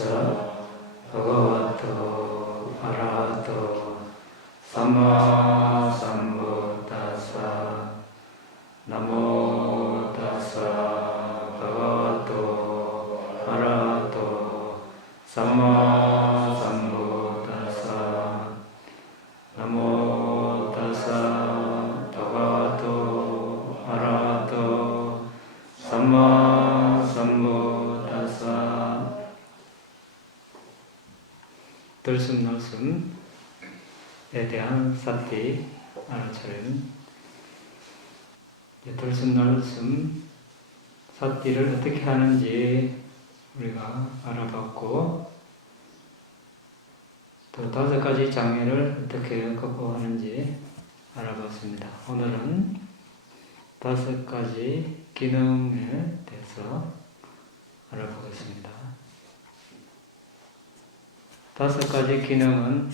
tassa bhagavato arahato samma sambuddhassa. namo tassa bhagavato arahato samma sambuddhassa. namo tassa bhagavato arahato sam마 삼부ddhassa. 들숨날숨에 대한 사티 알아차림. 들숨날숨 사티를 어떻게 하는지 우리가 알아봤고, 또 5가지 장애를 어떻게 극복하는지 알아봤습니다. 오늘은 5가지 기능에 대해서 알아보겠습니다. 5가지 기능은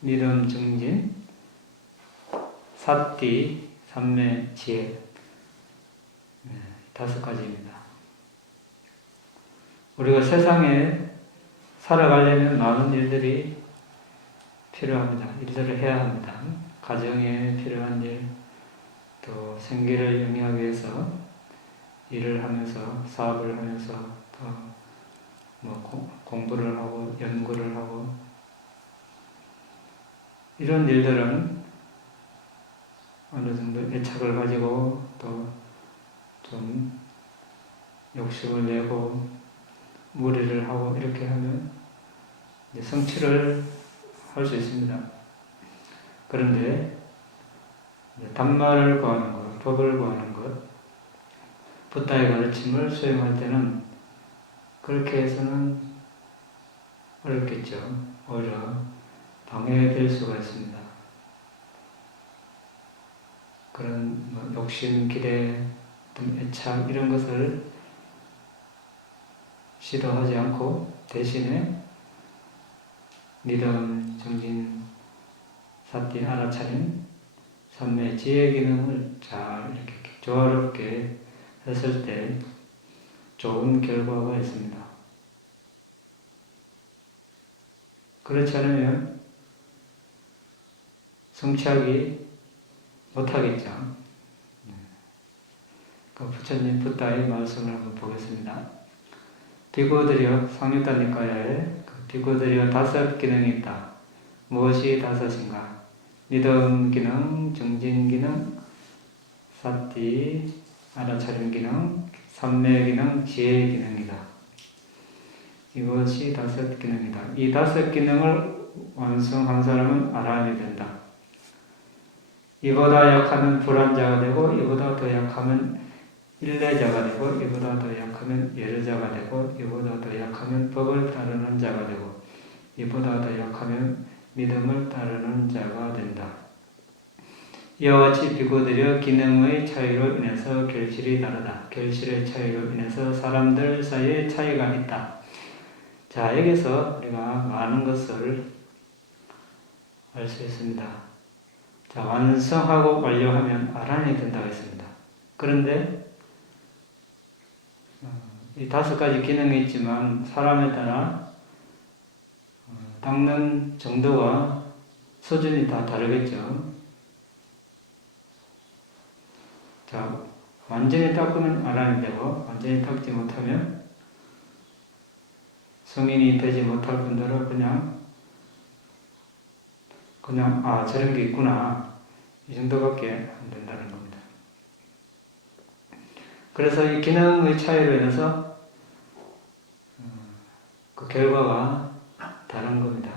믿음 증진, 사띠, 삼매, 지혜, 5가지입니다. 우리가 세상에 살아가려면 많은 일들이 필요합니다. 일들을 해야 합니다. 가정에 필요한 일, 또 생계를 영위하기 위해서 일을 하면서, 사업을 하면서, 또 공부를 하고, 연구를 하고, 이런 일들은 어느 정도 애착을 가지고 또 좀 욕심을 내고 무리를 하고 이렇게 하면 이제 성취를 할 수 있습니다. 그런데 단말을 구하는 것, 법을 구하는 것, 붓다의 가르침을 수행할 때는 그렇게 해서는 어렵겠죠. 오히려 방해될 수가 있습니다. 그런 욕심, 기대, 애착 이런 것을 시도하지 않고 대신에 믿음, 정진, 사띠, 알아차림, 삼매, 지혜 기능을 잘 이렇게 조화롭게 했을 때 좋은 결과가 있습니다. 그렇지 않으면 성취하기 못하겠죠. 그 부처님 붓다의 말씀을 한번 보겠습니다. 비고들이여, 상유다니까야에 비고들이여 5 기능이 있다. 무엇이 5인가? 믿음 기능, 정진 기능, 사띠, 알아차림 기능, 삼매 기능, 지혜 기능이다. 이것이 5 기능이다. 이 5 기능을 완성한 사람은 아라한이 된다. 이보다 약하면 불안자가 되고, 이보다 더 약하면 일례자가 되고, 이보다 더 약하면 예르자가 되고, 이보다 더 약하면 법을 따르는 자가 되고, 이보다 더 약하면 믿음을 따르는 자가 된다. 이와 같이 비고들여 기능의 차이로 인해서 결실이 다르다. 결실의 차이로 인해서 사람들 사이에 차이가 있다. 자, 여기서 우리가 많은 것을 알 수 있습니다. 자, 완성하고 완료하면 아란이 된다고 했습니다. 그런데 이 5가지 기능이 있지만 사람에 따라 닦는 정도와 수준이 다 다르겠죠. 자, 완전히 닦으면 아란이 되고, 완전히 닦지 못하면 성인이 되지 못할 뿐더러 그냥 저런 게 있구나, 이 정도밖에 안 된다는 겁니다. 그래서 이 기능의 차이로 인해서 그 결과가 다른 겁니다.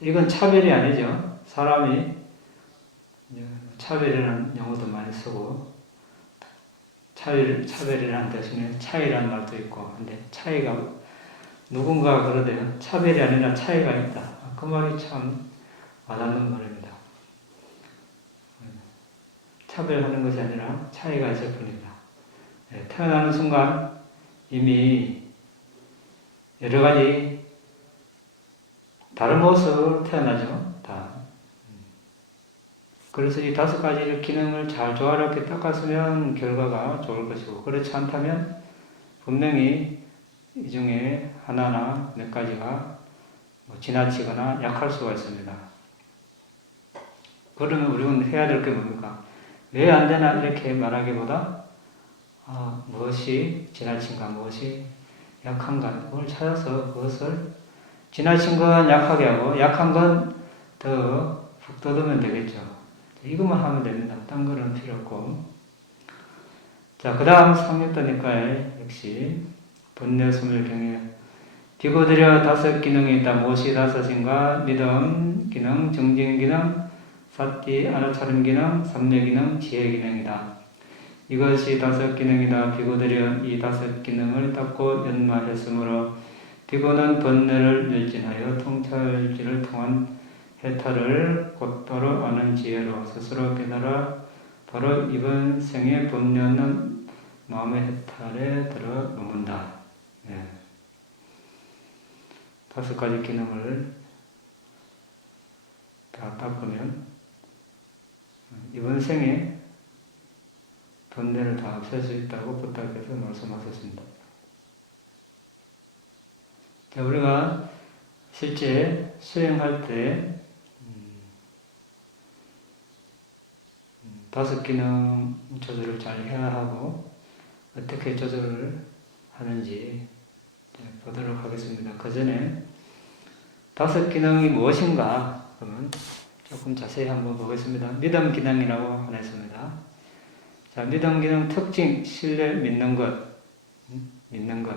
이건 차별이 아니죠. 사람이 차별이라는 용어도 많이 쓰고, 차별이라는 대신에 차이라는 말도 있고, 근데 차이가 누군가 그러대요. 차별이 아니라 차이가 있다. 그 말이 참 와닿는 말입니다. 차별하는 것이 아니라 차이가 있을 뿐이다. 태어나는 순간 이미 여러 가지 다른 모습으로 태어나죠. 다. 그래서 이 5가지 기능을 잘 조화롭게 닦았으면 결과가 좋을 것이고, 그렇지 않다면 분명히 이 중에 하나나 몇 가지가 지나치거나 약할 수가 있습니다. 그러면 우리는 해야 될 게 뭡니까? 왜 안 되나 이렇게 말하기보다 무엇이 지나친가, 무엇이 약한가, 그걸 찾아서 그것을 지나친 건 약하게 하고 약한 건 더 푹 떠두면 되겠죠. 이것만 하면 됩니다. 딴 거는 필요 없고. 자, 그 다음 상유도니까에 역시 번뇌소멸경에 비고들여 5기능이 있다. 무엇이 5인가? 믿음 기능, 정진 기능, 사띠, 알아차림 기능, 삼매 기능, 지혜 기능이다. 이것이 5기능이다. 비고들여 이 5기능을 닦고 연마했으므로 비고는 번뇌를 멸진하여 통찰지를 통한 해탈을 곧바로 아는 지혜로 스스로 깨달아 바로 이번 생에 번뇌는 마음의 해탈에 들어 머문다. 5가지 기능을 다 닦으면 이번 생에 번뇌를 다 없앨 수 있다고 부탁해서 말씀하셨습니다. 자, 우리가 실제 수행할 때 5기능 조절을 잘 해야 하고 어떻게 조절을 하는지 보도록 하겠습니다. 그 전에 5기능이 무엇인가 그러면 조금 자세히 한번 보겠습니다. 믿음 기능이라고 하나 있습니다. 자, 믿음 기능 특징, 신뢰, 믿는 것, 믿는 것.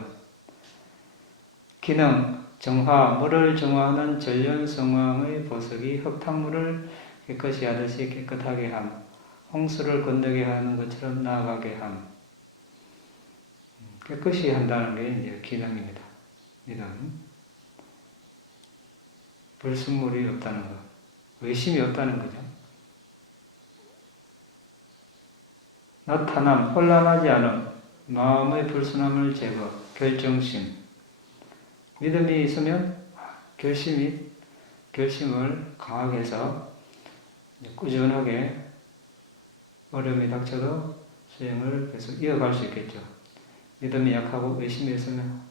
기능, 정화, 물을 정화하는 전륜 성왕의 보석이 흙탕물을 깨끗이 하듯이 깨끗하게 함. 홍수를 건너게 하는 것처럼 나아가게 함. 깨끗이 한다는 게 이제 기능입니다. 믿음. 불순물이 없다는 것. 의심이 없다는 거죠. 나타남, 혼란하지 않음, 마음의 불순함을 제거, 결정심. 믿음이 있으면 결심을 강하게 해서 꾸준하게 어려움이 닥쳐도 수행을 계속 이어갈 수 있겠죠. 믿음이 약하고 의심이 있으면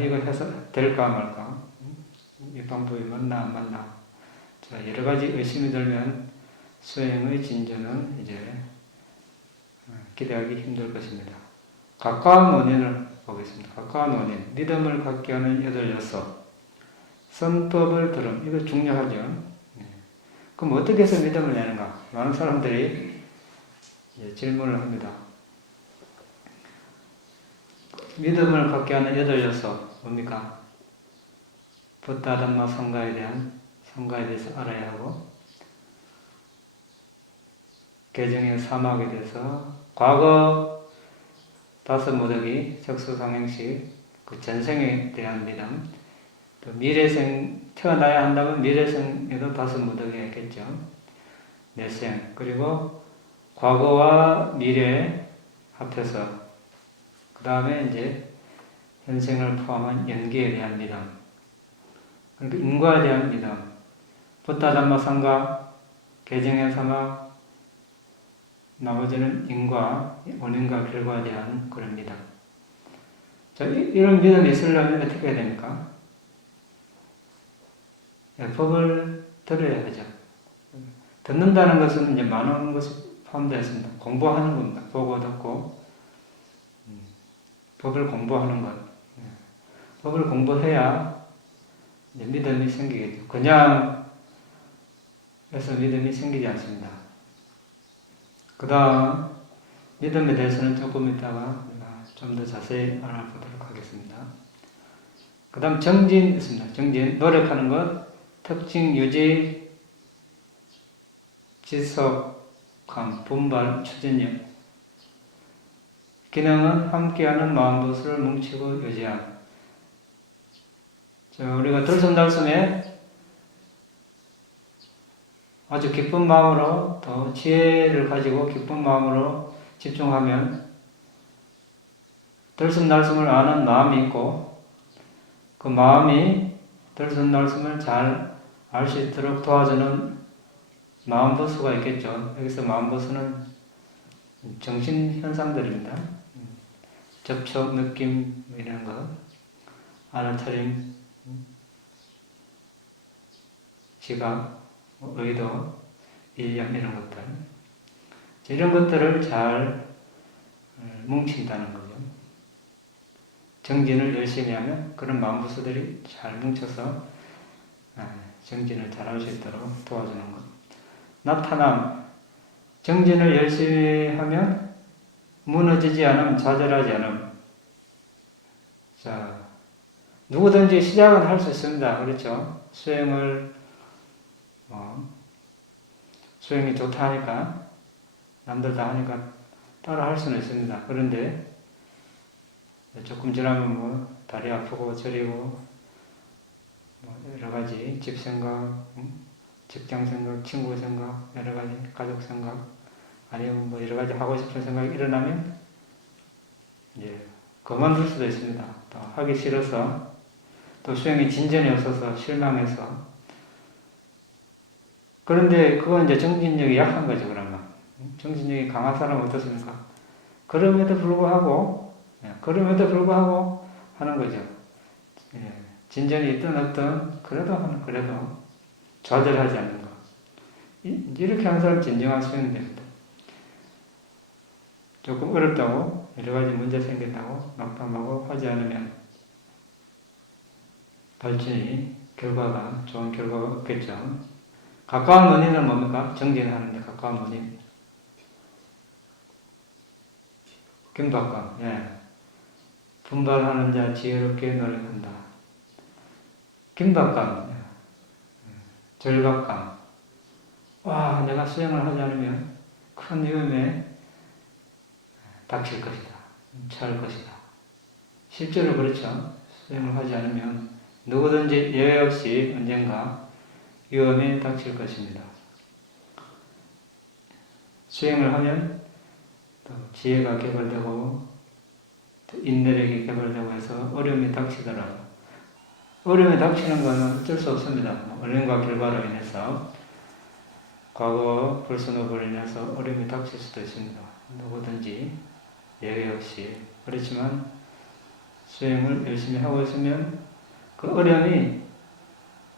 이거 해서 될까 말까, 이 방법이 맞나 안 맞나, 자, 여러 가지 의심이 들면 수행의 진전은 이제 기대하기 힘들 것입니다. 가까운 원인을 보겠습니다. 가까운 원인, 믿음을 갖게 하는 8 선법을 들음. 이거 중요하죠. 그럼 어떻게 해서 믿음을 내는가? 많은 사람들이 질문을 합니다. 믿음을 갖게 하는 8 뭡니까? 부타담마 상가에 대해서 알아야 하고, 개정의 사막에 대해서, 과거 5 무더기, 적수상행식, 그 전생에 대한 믿음, 또 미래생, 태어나야 한다면 미래생에도 5 무더기가 있겠죠. 내생, 그리고 과거와 미래 합해서, 그 다음에 이제 현생을 포함한 연기에 대한 믿음, 그러니까 인과에 대한 믿음, 부타담마 상가, 개정의 사막, 나머지는 인과, 원인과 결과에 대한 그런 믿음. 자, 이런 믿음이 있으려면 어떻게 해야 됩니까? 법을 들어야 하죠. 듣는다는 것은 이제 많은 것이 포함되어 있습니다. 공부하는 겁니다. 보고 듣고 법을 공부하는 것. 법을 공부해야 이제 믿음이 생기겠죠. 그냥 해서 믿음이 생기지 않습니다. 그 다음 믿음에 대해서는 조금 이따가 좀 더 자세히 알아보도록 하겠습니다. 그 다음 정진 있습니다. 정진, 노력하는 것, 특징 유지, 지속감, 분발, 추진력. 기능은 함께하는 마음보스를 뭉치고 유지함. 자, 우리가 들숨날숨에 아주 기쁜 마음으로, 더 지혜를 가지고 기쁜 마음으로 집중하면 들숨날숨을 아는 마음이 있고, 그 마음이 들숨날숨을 잘 알 수 있도록 도와주는 마음보수가 있겠죠. 여기서 마음보수는 정신현상들입니다. 접촉, 느낌, 이런 거, 알아차림, 지각, 의도, 일념 이런 것들. 이런 것들을 잘 뭉친다는 거죠. 정진을 열심히 하면 그런 마음부수들이 잘 뭉쳐서 정진을 잘할 수 있도록 도와주는 것. 나타남, 정진을 열심히 하면 무너지지 않음, 좌절하지 않음. 자, 누구든지 시작은 할 수 있습니다. 그렇죠? 수행이 좋다 하니까, 남들 다 하니까 따라 할 수는 있습니다. 그런데 조금 지나면 뭐 다리 아프고 저리고 뭐 여러 가지 집 생각, 직장 생각, 친구 생각, 여러 가지 가족 생각, 아니면 뭐 여러 가지 하고 싶은 생각이 일어나면 이제 그만둘 수도 있습니다. 또 하기 싫어서, 또 수행이 진전이 없어서 실망해서. 그런데 그건 이제 정진력이 약한 거죠, 그러면. 정진력이 강한 사람은 어떻습니까? 그럼에도 불구하고 하는 거죠. 진전이 있든 없든 그래도 좌절하지 않는 거. 이렇게 하는 사람 진정한 수행이 됩니다. 조금 어렵다고 여러 가지 문제 생긴다고 낙담하고 하지 않으면 발전이 좋은 결과가 없겠죠. 가까운 원인은 뭡니까? 정진하는데 가까운 원인. 경박감. 분발하는 자 지혜롭게 노력한다. 긴박감. 절박감. 와, 내가 수행을 하지 않으면 큰 위험에 닥칠 것이다. 처할 것이다. 실제로 그렇죠. 수행을 하지 않으면 누구든지 예외 없이 언젠가 위험에 닥칠 것입니다. 수행을 하면 또 지혜가 개발되고 또 인내력이 개발되고 해서 어려움이 닥치더라도, 어려움이 닥치는 것은 어쩔 수 없습니다. 어려움과 결과로 인해서, 과거 불순업으로 인해서 어려움이 닥칠 수도 있습니다. 누구든지 예외 없이. 그렇지만 수행을 열심히 하고 있으면 그 어려움이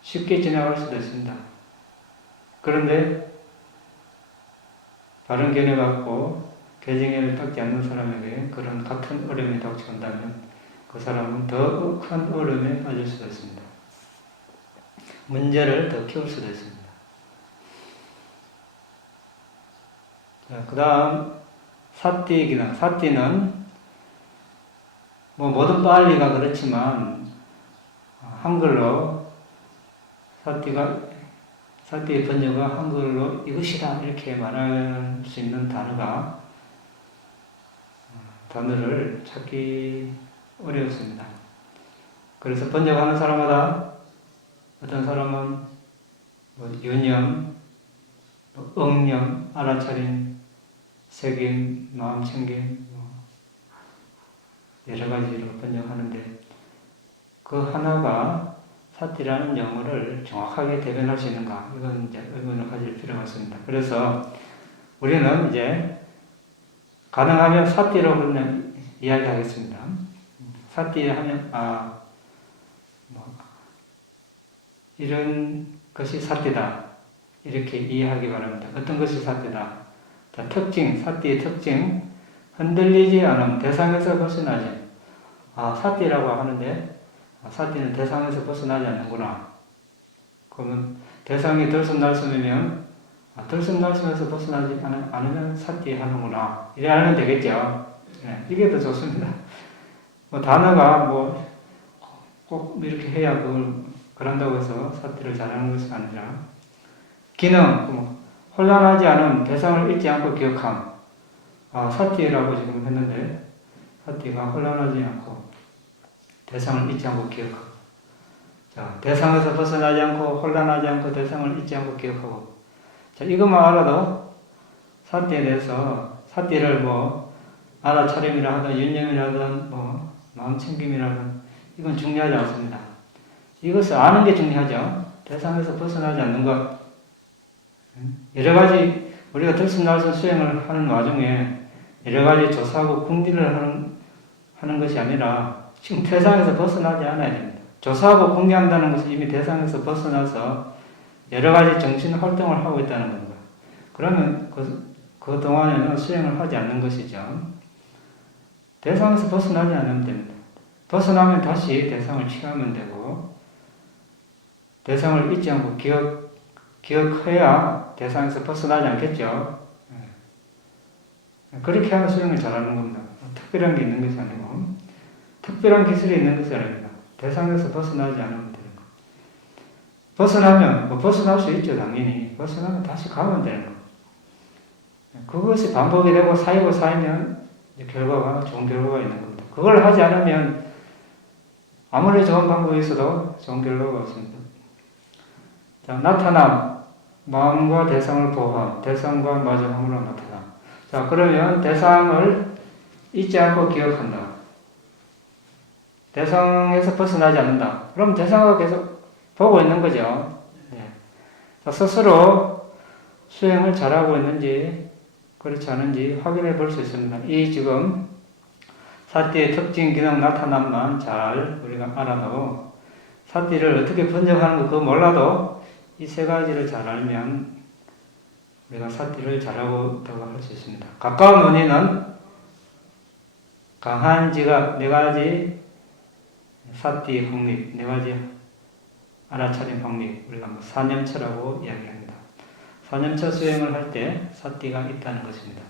쉽게 지나갈 수도 있습니다. 그런데 바른 견해 갖고 개정해를 닦지 않는 사람에게 그런 같은 어려움이 닥쳐온다면 그 사람은 더 큰 어려움에 빠질 수도 있습니다. 문제를 더 키울 수도 있습니다. 자, 그 다음 사띠 기능. 사띠는 뭐 모든 빨리가 그렇지만 한글로 사띠의 번역가 한글로 이것이다 이렇게 말할 수 있는 단어를 찾기 어려웠습니다. 그래서 번역하는 사람마다 어떤 사람은 유념, 응념, 알아차림, 새김, 마음챙김 여러 가지로 번역하는데 그 하나가 사띠라는 영어를 정확하게 대변할 수 있는가? 이건 이제 의문을 가질 필요가 있습니다. 그래서 우리는 이제 가능하면 사띠로 그냥 이야기하겠습니다. 사띠 하면 이런 것이 사띠다 이렇게 이해하기 바랍니다. 어떤 것이 사띠다? 자, 특징, 사띠의 특징, 흔들리지 않음, 대상에서 벗어나지. 사띠라고 하는데 사띠는 대상에서 벗어나지 않는구나. 그러면 대상이 들숨날숨이면 들숨날숨에서 벗어나지 않으면 사띠 하는구나. 이래 알면 되겠죠. 이게 더 좋습니다. 단어가 꼭 이렇게 해야 그런다고 해서 사띠를 잘하는 것이 아니라 기능, 혼란하지 않은 대상을 잊지 않고 기억함. 사띠라고 지금 했는데 사띠가 혼란하지 않고 대상을 잊지 않고 기억하고. 자, 대상에서 벗어나지 않고 혼란하지 않고 대상을 잊지 않고 기억하고. 자, 이것만 알아도 사띠에 대해서 사띠를 알아차림이라 하든 윤념이라든 마음챙김이라든 이건 중요하지 않습니다. 이것을 아는 게 중요하죠. 대상에서 벗어나지 않는 것. 여러 가지 우리가 들숨날숨 수행을 하는 와중에 여러 가지 조사하고 궁리를 하는 것이 아니라 지금 대상에서 벗어나지 않아야 됩니다. 조사하고 궁리한다는 것은 이미 대상에서 벗어나서 여러 가지 정신 활동을 하고 있다는 겁니다. 그러면 그 동안에는 수행을 하지 않는 것이죠. 대상에서 벗어나지 않으면 됩니다. 벗어나면 다시 대상을 취하면 되고, 대상을 잊지 않고 기억해야 대상에서 벗어나지 않겠죠. 그렇게 하면 수행을 잘하는 겁니다. 특별한 게 있는 것이 아니고, 특별한 기술이 있는 것이 아닙니다. 대상에서 벗어나지 않으면 되는 거. 벗어나면, 벗어날 수 있죠, 당연히. 벗어나면 다시 가면 되는 거. 그것이 반복이 되고 쌓이면 결과가, 좋은 결과가 있는 겁니다. 그걸 하지 않으면 아무리 좋은 방법이 있어도 좋은 결과가 없습니다. 자, 나타남. 마음과 대상을 보호함. 대상과 마주함으로 나타남. 자, 그러면 대상을 잊지 않고 기억한다. 대상에서 벗어나지 않는다. 그럼 대상을 계속 보고 있는 거죠. 네. 자, 스스로 수행을 잘하고 있는지 그렇지 않은지 확인해 볼 수 있습니다. 이 지금 사띠의 특징, 기능, 나타남만 잘 우리가 알아도 사띠를 어떻게 분석하는 거 그거 몰라도 이 세 가지를 잘 알면 우리가 사띠를 잘하고 있다고 할 수 있습니다. 가까운 원인은 강한 지각, 네 가지 사띠 확립, 네 가지 알아차림 확립, 우리가 사념처라고 이야기합니다. 사념처 수행을 할 때 사띠가 있다는 것입니다.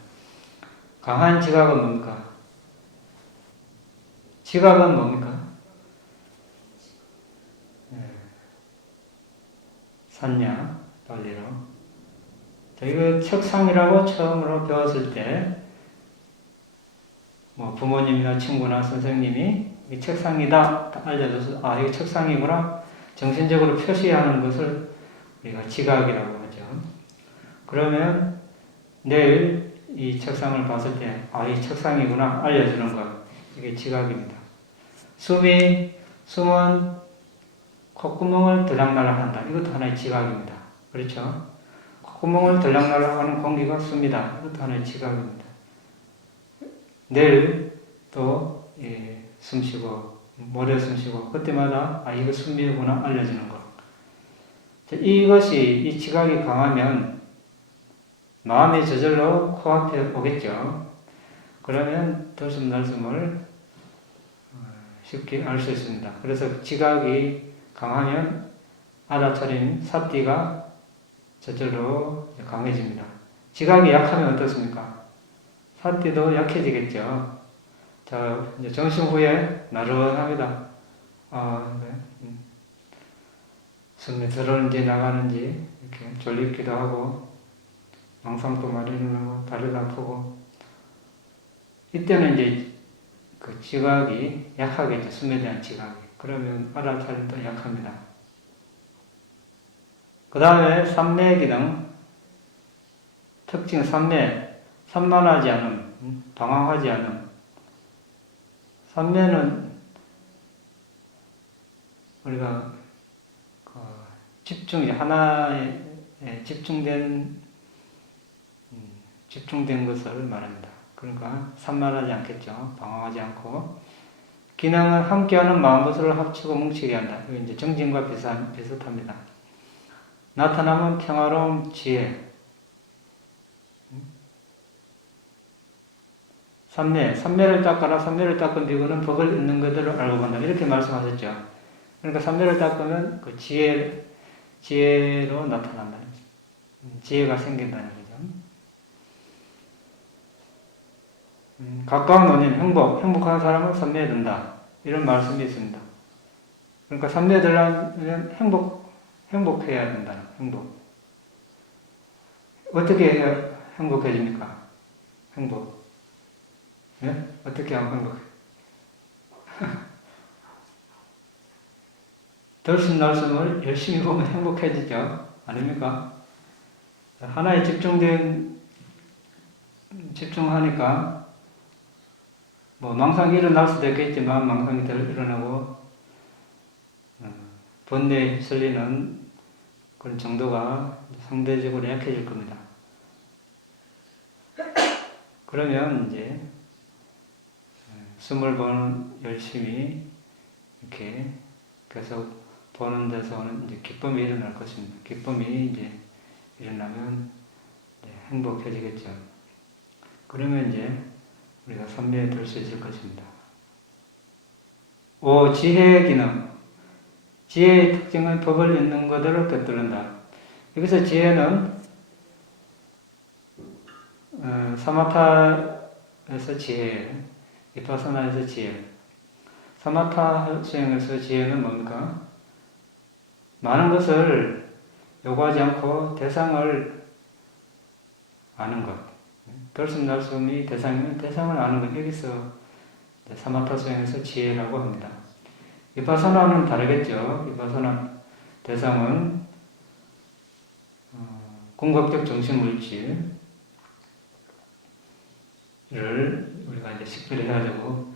강한 지각은 뭡니까? 지각은 뭡니까? 산냐, 빨리로. 이거 책상이라고 처음으로 배웠을 때, 부모님이나 친구나 선생님이 이 책상이다 알려줘서, 아, 이거 책상이구나. 정신적으로 표시하는 것을 우리가 지각이라고 하죠. 그러면 내일 이 책상을 봤을 때, 아, 이 책상이구나 알려주는 것. 이게 지각입니다. 숨은 콧구멍을 들락날락 한다. 이것도 하나의 지각입니다. 그렇죠? 콧구멍을 들락날락 하는 공기가 숨이다. 이것도 하나의 지각입니다. 내일 또 숨쉬고 모래 숨쉬고 그때마다 아 이거 숨이구나 알려주는 것. 이것이 이 지각이 강하면 마음이 저절로 코앞에 오겠죠. 그러면 들숨날숨을 쉽게 알 수 있습니다. 그래서 지각이 강하면 알아차림 사띠가 저절로 강해집니다. 지각이 약하면 어떻습니까? 사띠도 약해지겠죠. 자, 이제 점심 후에 나른합니다. 네. 숨이 들어오는지 나가는지 이렇게 졸립기도 하고 망상도 많이 일어나고 다리도 아프고 이때는 이제 그 지각이 약하겠죠. 숨에 대한 지각이. 그러면 알아차림도 약합니다. 그 다음에 삼매 기능, 특징 삼매, 산만하지 않음, 방황하지 않음. 삼매는 우리가 하나에 집중된 것을 말합니다. 그러니까 산만하지 않겠죠. 방황하지 않고. 기능은 함께하는 마음부스를 합치고 뭉치게 한다. 이거 이제 정진과 비슷합니다. 나타나면 평화로움, 지혜. 삼매를 닦아라. 삼매를 닦은 비구는 법을 있는 그대로 알고 간다. 이렇게 말씀하셨죠. 그러니까 삼매를 닦으면 그 지혜로 나타난다. 지혜가 생긴다는 거죠. 가까운 원인, 행복한 사람은 삼매에 든다. 이런 말씀이 있습니다. 그러니까 삼매에 들려면 행복해야 된다. 행복. 어떻게 해야 행복해집니까? 행복. 네? 어떻게 하면 행복해? 들숨날숨을 열심히 보면 행복해지죠? 아닙니까? 하나에 집중하니까 망상이 일어날 수도 있겠지만 망상이 일어나고 번뇌에 휩쓸리는 그런 정도가 상대적으로 약해질 겁니다. 그러면 이제 20번 열심히 이렇게 계속 보는 데서는 이제 기쁨이 일어날 것입니다. 기쁨이 이제 일어나면 이제 행복해지겠죠. 그러면 이제 우리가 선미에 들 수 있을 것입니다. 5. 지혜의 기능. 지혜의 특징은 법을 있는 그대로 꿰뚫는다. 여기서 지혜는 사마타에서 지혜, 비파사나에서 지혜. 사마타 수행에서 지혜는 뭡니까? 많은 것을 요구하지 않고 대상을 아는 것. 들숨날숨이 대상이면 대상을 아는 것. 여기서 사마타 수행에서 지혜라고 합니다. 비파사나는 다르겠죠. 비파사나 대상은 궁극적 정신물질을 우리가 이제 식별해야 되고,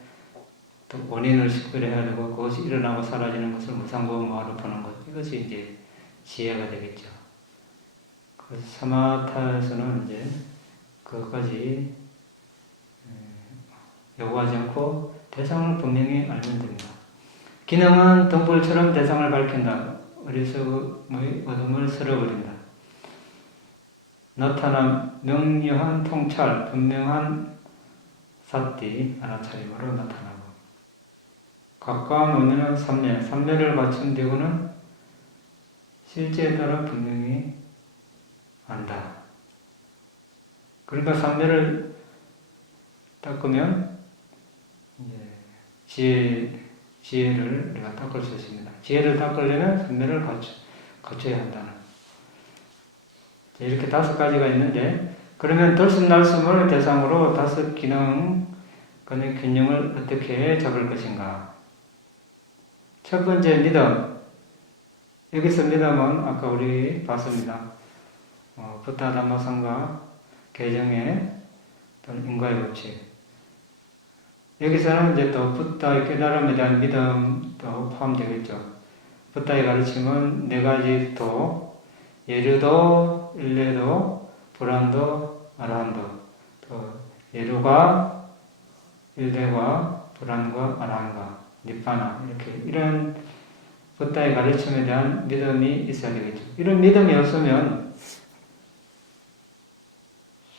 또 원인을 식별해야 되고, 그것이 일어나고 사라지는 것을 무상고무하로 보는 것. 이것이 이제 지혜가 되겠죠. 그래서 사마타에서는 이제 그것까지 요구하지 않고 대상을 분명히 알면 됩니다. 기능은 등불처럼 대상을 밝힌다. 어리석음의 어둠을 쓸어버린다. 나타남, 명료한 통찰, 분명한 사띠, 아나차림으로 나타나고, 가까운 원인은 삼매, 삼매를 갖춘 대구는 실제에 따라 분명히 안다. 그러니까 삼매를 닦으면 이제 지혜를 우리가 닦을 수 있습니다. 지혜를 닦으려면 삼매를 갖춰야 한다는. 이렇게 5가지가 있는데, 그러면 들숨날숨을 대상으로 5 기능, 균형을 어떻게 잡을 것인가? 첫 번째, 믿음. 여기서 믿음은 아까 우리 봤습니다. 부타 담마상가 개정의 또는 인과의 법칙. 여기서는 이제 또 부타의 깨달음에 대한 믿음도 포함되겠죠. 부타의 가르침은 4가지 도, 예류도, 일례도, 불안도, 아라한도. 또 예류가, 일례가, 불안과 아라한과, 니파나, 이렇게 이런 부타의 가르침에 대한 믿음이 있어야 되겠죠. 이런 믿음이 없으면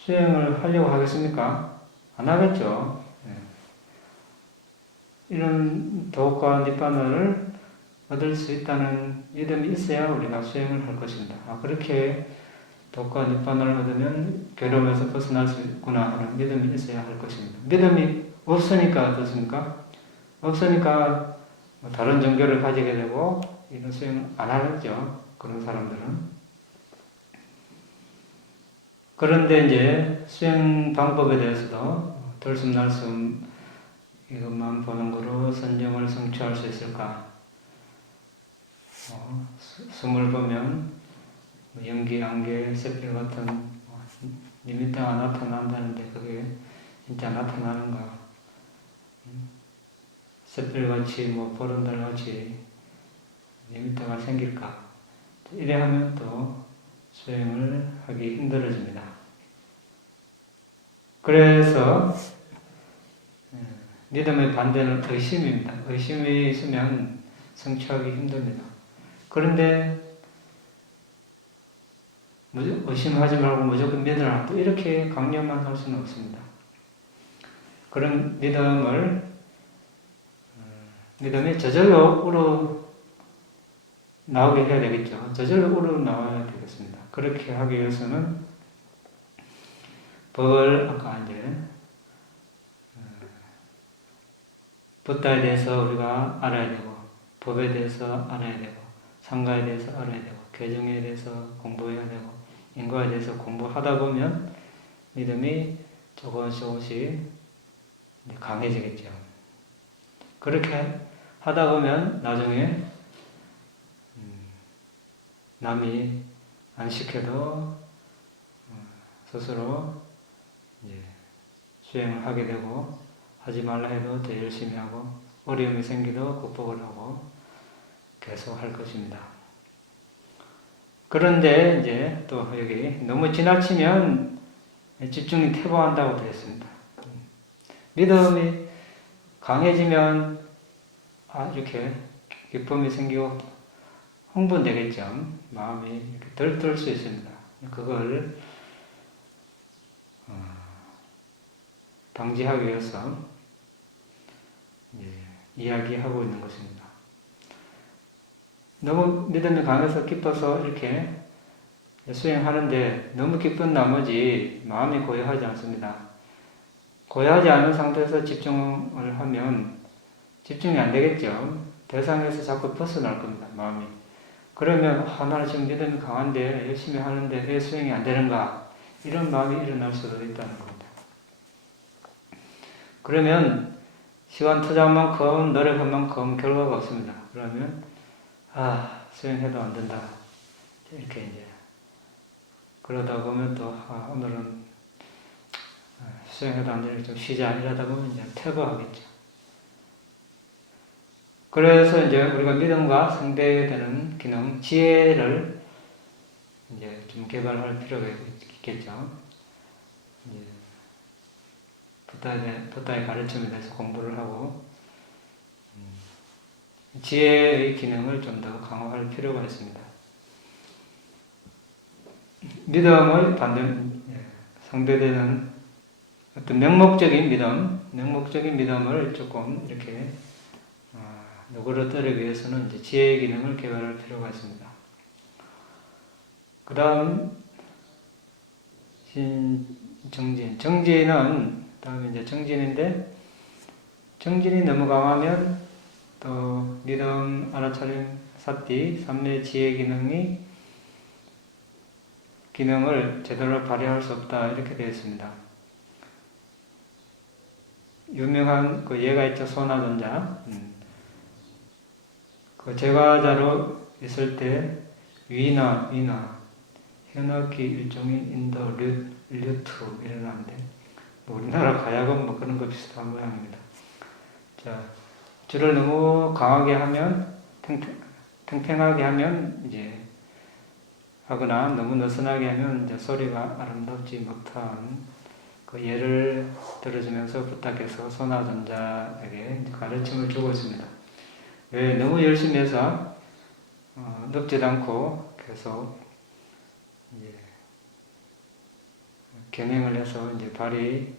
수행을 하려고 하겠습니까? 안 하겠죠. 이런 도과 니파나를 얻을 수 있다는 믿음이 있어야 우리가 수행을 할 것입니다. 그렇게 도과 니파나를 얻으면 괴로움에서 벗어날 수 있구나 하는 믿음이 있어야 할 것입니다. 믿음이 없으니까 어떻습니까? 없으니까 다른 종교를 가지게 되고 이런 수행을 안 하겠죠. 그런 사람들은. 그런데 이제 수행 방법에 대해서도 들숨날숨 이것만 보는 거로 선정을 성취할 수 있을까? 숨을 보면 연기, 안개, 샛별 같은 니미타가 나타난다는데 그게 진짜 나타나는가? 샛별같이 보름달같이 니미타가 생길까? 이래 하면 또 수행을 하기 힘들어집니다. 그래서 믿음의 반대는 의심입니다. 의심이 있으면 성취하기 힘듭니다. 그런데 의심하지 말고 무조건 믿으라. 또 이렇게 강요만 할 수는 없습니다. 그런 믿음이 저절로 우러 나오게 해야 되겠죠. 저절로 우러 나와야 되겠습니다. 그렇게 하기 위해서는 법을 아까 이제 부타에 대해서 우리가 알아야 되고, 법에 대해서 알아야 되고, 상가에 대해서 알아야 되고, 개정에 대해서 공부해야 되고, 인과에 대해서 공부하다 보면 믿음이 조금씩 강해지겠죠. 그렇게 하다 보면 나중에 남이 안 시켜도 스스로 이제 수행을 하게 되고, 하지 말라 해도 더 열심히 하고, 어려움이 생기도 극복을 하고 계속 할 것입니다. 그런데 이제 또 여기 너무 지나치면 집중이 퇴보한다고 되어 있습니다. 믿음이 강해지면 이렇게 기쁨이 생기고 흥분되겠죠. 마음이 이렇게 들뜰 수 있습니다. 그걸 방지하기 위해서 이야기하고 있는 것입니다. 너무 믿음이 강해서 기뻐서 이렇게 수행하는데 너무 기쁜 나머지 마음이 고요하지 않습니다. 고요하지 않은 상태에서 집중을 하면 집중이 안 되겠죠. 대상에서 자꾸 벗어날 겁니다. 마음이. 그러면 나는 지금 믿음이 강한데 열심히 하는데 왜 수행이 안 되는가? 이런 마음이 일어날 수도 있다는 겁니다. 그러면 시간 투자한 만큼 노력한 만큼 결과가 없습니다. 그러면 수행해도 안 된다. 이렇게 이제 그러다 보면 또 오늘은 수행해도 안 되니까 좀 쉬자 이러다 보면 이제 퇴보하겠죠. 그래서 이제 우리가 믿음과 상대되는 기능, 지혜를 이제 좀 개발할 필요가 있겠죠. 이제 부타의 가르침에 대해서 공부를 하고 지혜의 기능을 좀 더 강화할 필요가 있습니다. 믿음의 상대되는 어떤 명목적인 믿음을 조금 이렇게 누그러뜨리기 위해서는 이제 지혜의 기능을 개발할 필요가 있습니다. 그 다음 정진은 다음에 이제 정진인데 정진이 너무 강하면 또 믿음, 알아차림, 사티, 삼매 지혜 기능을 제대로 발휘할 수 없다 이렇게 되어 있습니다. 유명한 그 예가 있죠. 소나전자. 그 제과자로 있을 때 위나 현악기 일종인 인도 류트 일어나는데 우리나라 가야금 그런 거 비슷한 모양입니다. 자, 줄을 너무 강하게 하면 탱탱하게 하면 이제 하거나 너무 느슨하게 하면 이제 소리가 아름답지 못한 그 예를 들어주면서 부탁해서 소나전자에게 가르침을 주고 있습니다. 왜 너무 열심히 해서 늙지도 않고 계속 이제 경행을 해서 이제 발이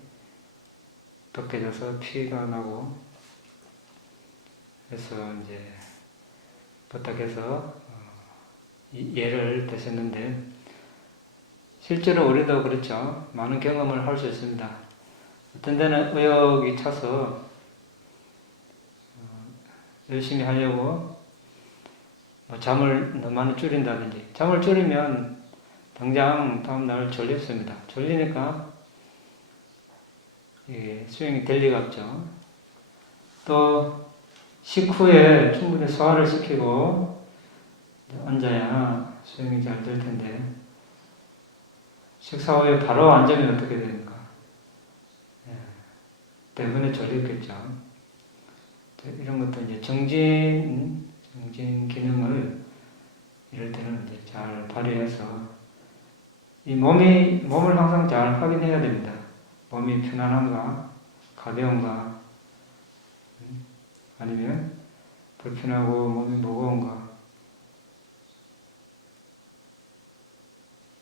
벗겨져서 피가 나고 그래서 이제 부탁해서 예를 드셨는데 실제로 우리도 그렇죠. 많은 경험을 할 수 있습니다. 어떤 데는 의욕이 차서 열심히 하려고 잠을 너무 많이 줄인다든지 잠을 줄이면 당장 다음날 졸립습니다. 졸리니까 수행이 될 리가 없죠. 또 식후에 충분히 소화를 시키고 앉아야 수행이 잘 될 텐데 식사 후에 바로 앉으면 어떻게 됩니까? 때문에 졸리겠죠. 이런 것도 이제 정진 기능을 이럴 때는 이제 잘 발휘해서 이 몸을 항상 잘 확인해야 됩니다. 몸이 편안한가, 가벼운가, 아니면 불편하고 몸이 무거운가.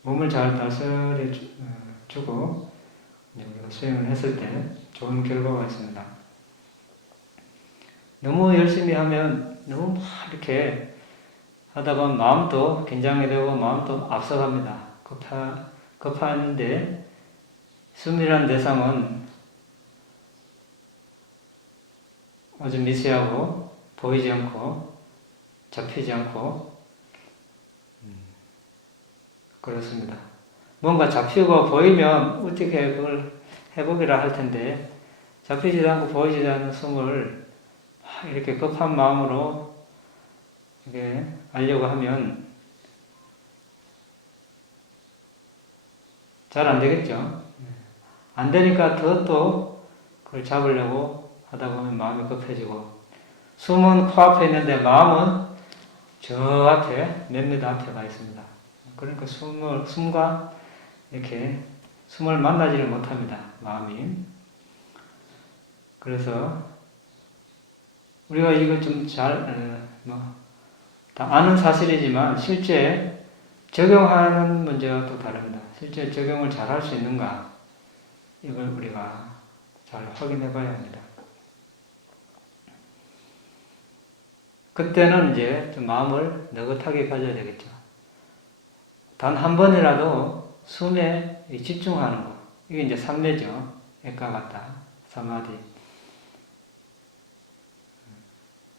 몸을 잘 다스려 주고 우리가 수행을 했을 때 좋은 결과가 있습니다. 너무 열심히 하면 너무 막 이렇게 하다 보면 마음도 긴장이 되고 마음도 앞서갑니다. 급한데 숨이란 대상은 아주 미세하고 보이지 않고 잡히지 않고 그렇습니다. 뭔가 잡히고 보이면 어떻게 그걸 해보기라 할 텐데 잡히지도 않고 보이지도 않는 숨을 이렇게 급한 마음으로 이렇게 하려고 하면 잘 안 되겠죠. 안 되니까 또 그걸 잡으려고 하다 보면 마음이 급해지고 숨은 코앞에 있는데 마음은 저 앞에 몇 미터 앞에 가 있습니다. 그러니까 숨과 이렇게 숨을 만나지를 못합니다. 마음이. 그래서 우리가 이거 좀 다 아는 사실이지만 실제 적용하는 문제가 또 다릅니다. 실제 적용을 잘 할 수 있는가, 이걸 우리가 잘 확인해 봐야 합니다. 그때는 이제 좀 마음을 느긋하게 가져야 되겠죠. 단 한 번이라도 숨에 집중하는 거. 이게 이제 삼매죠. 에카가타, 사마디.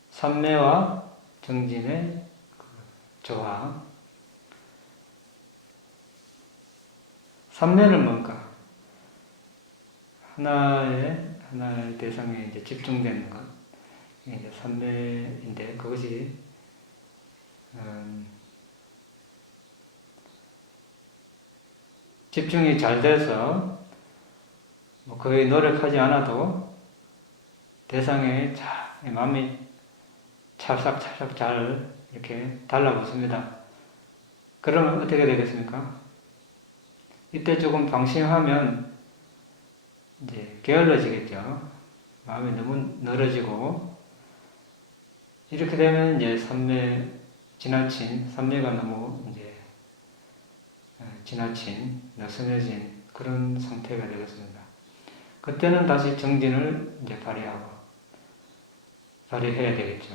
삼매와 정진의 조화. 삼매는 뭔가? 하나의 대상에 이제 집중되는 것. 이게 이제 삼매인데, 그것이, 집중이 잘 돼서, 거의 노력하지 않아도 대상에 마음이 찰싹찰싹 잘 이렇게 달라붙습니다. 그러면 어떻게 되겠습니까? 이때 조금 방심하면 이제 게을러지겠죠. 마음이 너무 늘어지고, 이렇게 되면 이제 삼매가 너무 이제 지나친, 느슨해진 그런 상태가 되겠습니다. 그때는 다시 정진을 이제 발휘해야 되겠죠.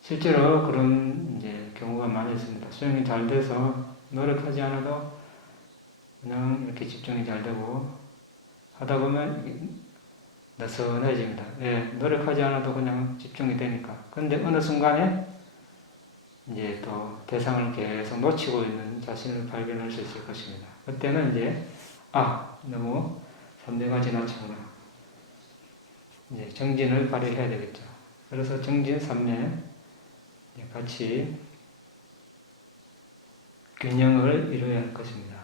실제로 그런 이제 경우가 많이 있습니다. 수행이 잘 돼서 노력하지 않아도 그냥 이렇게 집중이 잘 되고 하다 보면 느슨해집니다. 예, 노력하지 않아도 그냥 집중이 되니까. 그런데 어느 순간에 이제 또 대상을 계속 놓치고 있는 자신을 발견할 수 있을 것입니다. 그때는 이제 너무 삼매가 지나쳤구나. 이제 정진을 발휘해야 되겠죠. 그래서 정진, 삼매 같이 균형을 이루어야 할 것입니다.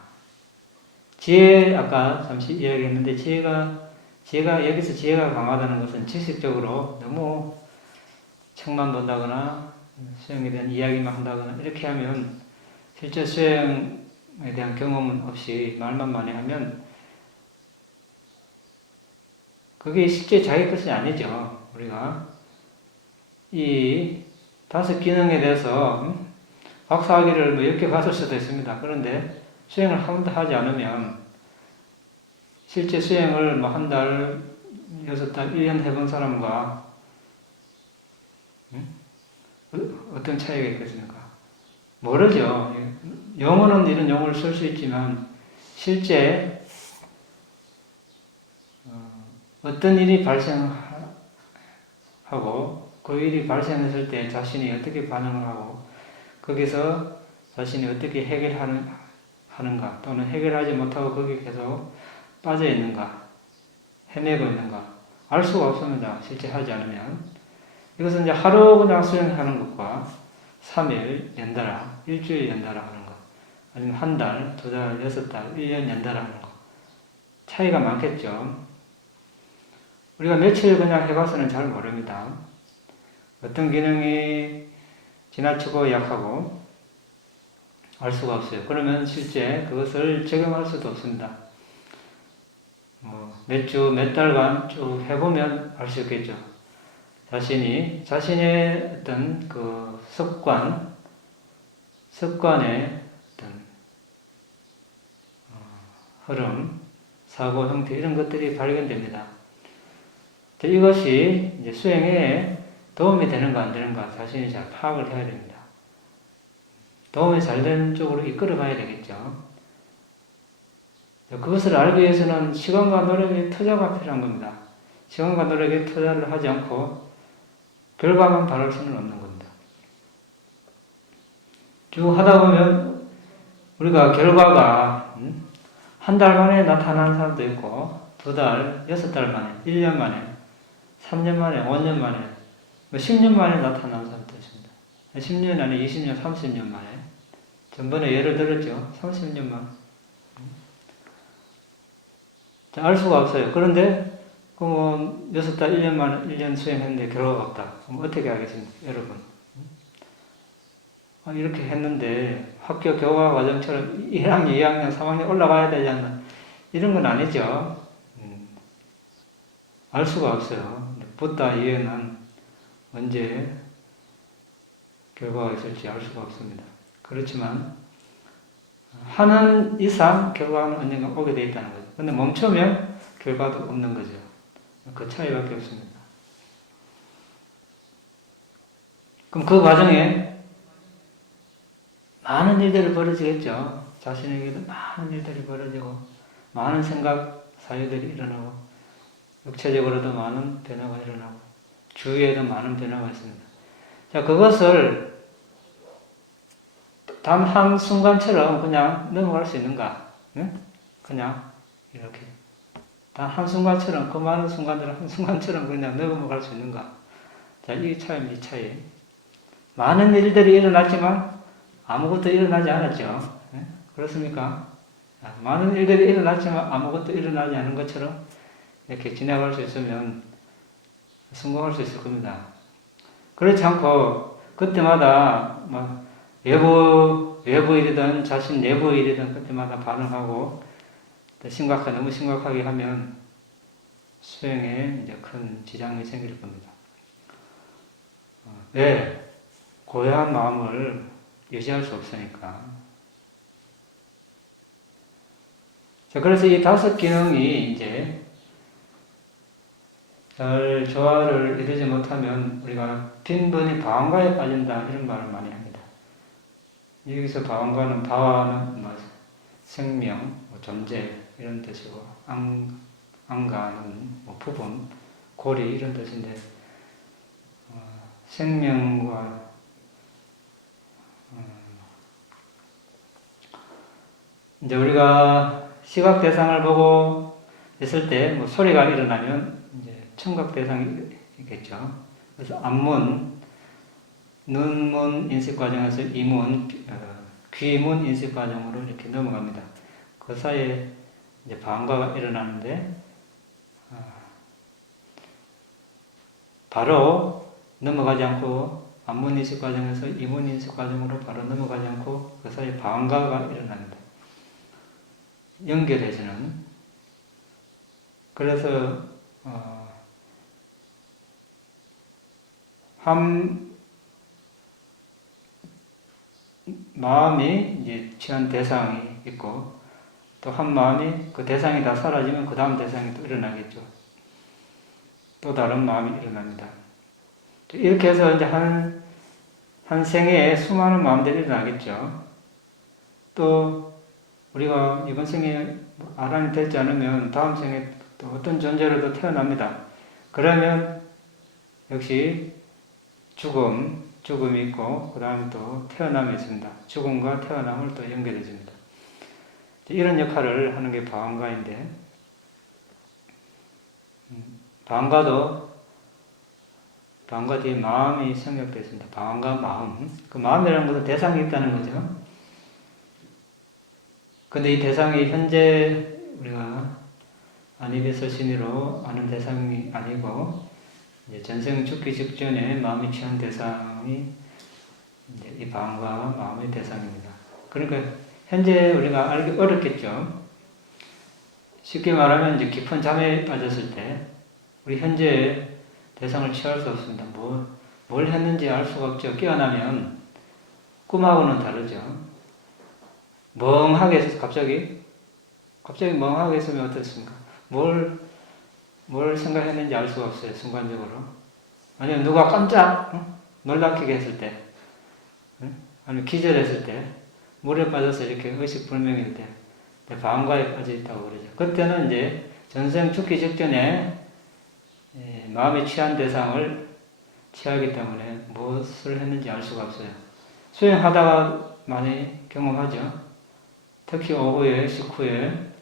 지혜, 아까 잠시 이야기했는데 여기서 지혜가 강하다는 것은 지식적으로 너무 책만 본다거나 수행에 대한 이야기만 한다거나 이렇게 하면 실제 수행에 대한 경험은 없이 말만 많이 하면 그게 실제 자기 것이 아니죠. 우리가 이 5 기능에 대해서 박사학위를 10개 받을 수도 있습니다. 그런데 수행을 한 번도 하지 않으면 실제 수행을 한 달, 6달, 1년 해본 사람과 어떤 차이가 있겠습니까? 모르죠. 영어는 이런 용어를 쓸 수 있지만 실제 어떤 일이 발생하고 그 일이 발생했을 때 자신이 어떻게 반응을 하고 거기서 자신이 어떻게 해결하는가 또는 해결하지 못하고 거기에 계속 빠져 있는가 헤매고 있는가 알 수가 없습니다. 실제 하지 않으면. 이것은 이제 하루 그냥 수행하는 것과 3일 연달아, 일주일 연달아 하는 것, 아니면 한 달, 2달, 6달, 1년 연달아 하는 것. 차이가 많겠죠. 우리가 며칠 그냥 해봐서는 잘 모릅니다. 어떤 기능이 지나치고 약하고 알 수가 없어요. 그러면 실제 그것을 적용할 수도 없습니다. 몇 주, 몇 달간 쭉 해보면 알 수 있겠죠. 자신의 어떤 그 습관의 어떤 흐름, 사고 형태 이런 것들이 발견됩니다. 이것이 이제 수행에 도움이 되는가 안 되는가 자신이 잘 파악을 해야 됩니다. 도움이 잘 되는 쪽으로 이끌어 가야 되겠죠. 그것을 알기 위해서는 시간과 노력의 투자가 필요한 겁니다. 시간과 노력의 투자를 하지 않고 결과만 바랄 수는 없는 겁니다. 쭉 하다 보면 우리가 결과가 한 달 만에 나타나는 사람도 있고 2달, 6달 만에, 1년 만에, 3년 만에, 5년 만에, 10년 만에 나타나는 사람도 있습니다. 10년 안에 20년, 30년 만에. 전번에 예를 들었죠. 30년 만. 알 수가 없어요. 그런데 6달, 1년 만에 1년 수행했는데 결과가 없다. 그럼 어떻게 하겠습니까, 여러분? 이렇게 했는데 학교 교과 과정처럼 1학년, 2학년, 3학년 올라가야 되지 않나? 이런 건 아니죠. 알 수가 없어요. 부다 이해는 언제 결과가 있을지 알 수가 없습니다. 그렇지만 하는 이상 결과는 언젠가 오게 돼 있다는 거죠. 근데 멈추면 결과도 없는 거죠. 그 차이밖에 없습니다. 그럼 그 과정에 많은 일들이 벌어지겠죠. 자신에게도 많은 일들이 벌어지고 많은 생각, 사유들이 일어나고 육체적으로도 많은 변화가 일어나고 주위에도 많은 변화가 있습니다. 자, 그것을 단 한순간처럼 그냥 넘어갈 수 있는가? 네? 그냥 이렇게 단 한순간처럼 그 많은 순간들을 한순간처럼 그냥 넘어갈 수 있는가? 자, 이 차이입니다. 이 차이. 많은 일들이 일어났지만 아무것도 일어나지 않았죠. 네? 그렇습니까? 많은 일들이 일어났지만 아무것도 일어나지 않은 것처럼 이렇게 지나갈 수 있으면 성공할 수 있을 겁니다. 그렇지 않고 그때마다 외부 일이든 자신 내부 일이든 그때마다 반응하고 너무 심각하게 하면 수행에 이제 큰 지장이 생길 겁니다. 왜? 고요한 마음을 유지할 수 없으니까. 자, 그래서 이 5기능이 이제 잘 조화를 이루지 못하면 우리가 빈번히 방황가에 빠진다 이런 말을 많이 합니다. 여기서 방황가는 바와는 생명, 존재 이런 뜻이고 안가는 부분, 고리 이런 뜻인데 생명과 이제 우리가 시각 대상을 보고 있을 때 소리가 일어나면 이제 청각 대상이겠죠. 그래서 앞문, 눈문 인식 과정에서 이문, 귀문 인식 과정으로 이렇게 넘어갑니다. 그 사이에 이제 방과가 일어나는데 바로 넘어가지 않고 앞문 인식 과정에서 이문 인식 과정으로 바로 넘어가지 않고 그 사이에 방과가 일어납니다. 연결해주는. 그래서 한 마음이 이제 취한 대상이 있고 또 한 마음이 그 대상이 다 사라지면 그 다음 대상이 또 일어나겠죠. 또 다른 마음이 일어납니다. 이렇게 해서 이제 한 생애에 수많은 마음들이 일어나겠죠. 또 우리가 이번 생에 아란이 되지 않으면 다음 생에 또 어떤 존재로도 태어납니다. 그러면 역시 죽음이 있고 그 다음에 또 태어남이 있습니다. 죽음과 태어남을 또 연결해 줍니다. 이런 역할을 하는 게 방과인데 방과 뒤에 마음이 생략되어 있습니다. 방과 마음. 그 마음이라는 것은 대상이 있다는 거죠. 근데 이 대상이 현재 우리가 안이비서 신의로 아는 대상이 아니고 이제 전생 죽기 직전에 마음이 취한 대상이 이제 이 방과 마음의 대상입니다. 그러니까 현재 우리가 알기 어렵겠죠. 쉽게 말하면 이제 깊은 잠에 빠졌을 때 우리 현재 대상을 취할 수 없습니다. 뭘 했는지 알 수가 없죠. 깨어나면 꿈하고는 다르죠. 멍하게 해서 갑자기 멍하게 했으면 어떻습니까? 뭘 생각했는지 알 수가 없어요. 순간적으로. 아니면 누가 깜짝 놀라키게 했을 때 아니면 기절했을 때 물에 빠져서 이렇게 의식불명일 때 방과에 빠져 있다고 그러죠. 그때는 이제 전생 죽기 직전에 마음이 취한 대상을 취하기 때문에 무엇을 했는지 알 수가 없어요. 수행하다가 많이 경험하죠. 특히 오후에 식후에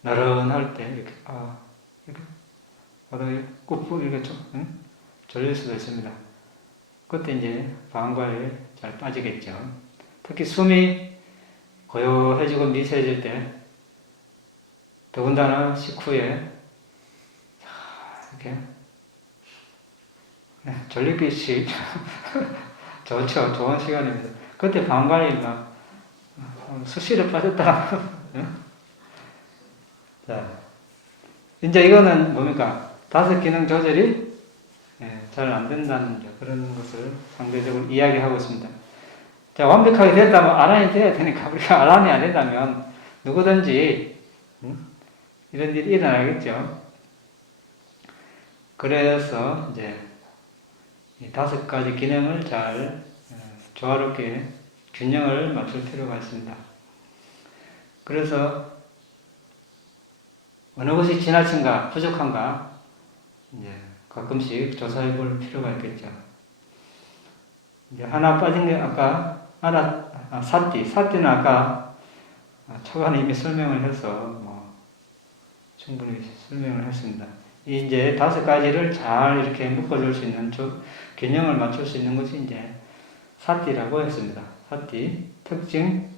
나른할 때 이렇게 바닥에 꾹꾹 이렇게 좀 졸릴 수도 있습니다. 그때 이제 방과에 잘 빠지겠죠. 특히 숨이 고요해지고 미세해질 때 더군다나 식후에 이렇게 졸리듯이 좋죠. 좋은 시간입니다. 그때 방광이 막 수시로 빠졌다. 자, 이제 이거는 뭡니까? 다섯 기능 조절이 잘 안 된다는 그런 것을 상대적으로 이야기하고 있습니다. 자, 완벽하게 됐다면 알아야 돼야 되니까 우리가 알아내야 안 된다면 누구든지 이런 일이 일어나겠죠. 그래서 이제 이 다섯 가지 기능을 잘 조화롭게 균형을 맞출 필요가 있습니다. 그래서 어느 것이 지나친가 부족한가 이제 가끔씩 조사해 볼 필요가 있겠죠. 이제 하나 빠진 게 아까 사띠는 아까 초반에 이미 설명을 해서 충분히 설명을 했습니다. 이제 다섯 가지를 잘 이렇게 묶어줄 수 있는 균형을 맞출 수 있는 것이 이제 사띠라고 했습니다. 사띠 특징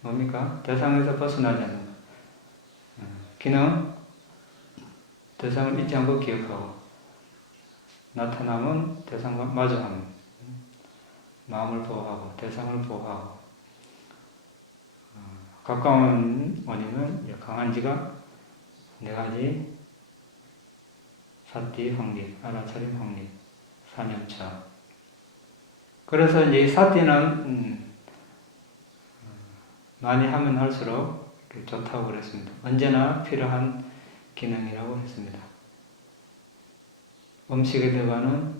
뭡니까? 대상에서 벗어나지 않는 것. 기능 대상을 잊지 않고 기억하고 나타남은 대상과 마주하는 마음을 보호하고 대상을 보호하고 가까운 원인은 강한 지가 네 가지 사띠 확립, 알아차림 확립, 사념차. 그래서 이제 사띠는 많이 하면 할수록 좋다고 그랬습니다. 언제나 필요한 기능이라고 했습니다. 음식에 들어가는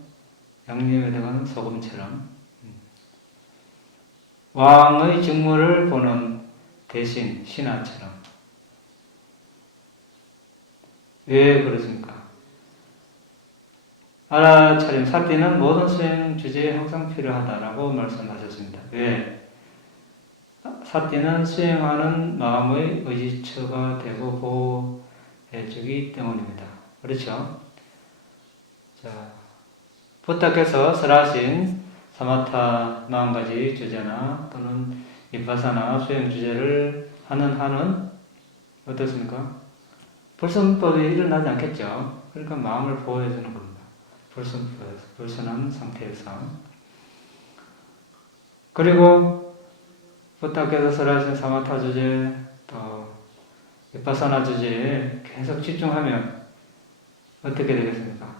양념에 들어가는 소금처럼 왕의 직무를 보는 대신 신하처럼. 왜 그렇습니까? 알아차림 사띠는 모든 수행 주제에 항상 필요하다라고 말씀하셨습니다. 왜? 사띠는 수행하는 마음의 의지처가 되고 보호해주기 때문입니다. 그렇죠? 자, 부탁해서 설하신 사마타 40가지 주제나 또는 비파사나 수행 주제를 하는 한은 어떻습니까? 불선법이 일어나지 않겠죠. 그러니까 마음을 보호해주는 겁니다. 불선한 상태에서. 그리고 부탁해서 설하신 사마타 주제 또 비파사나 주제에 계속 집중하면 어떻게 되겠습니까?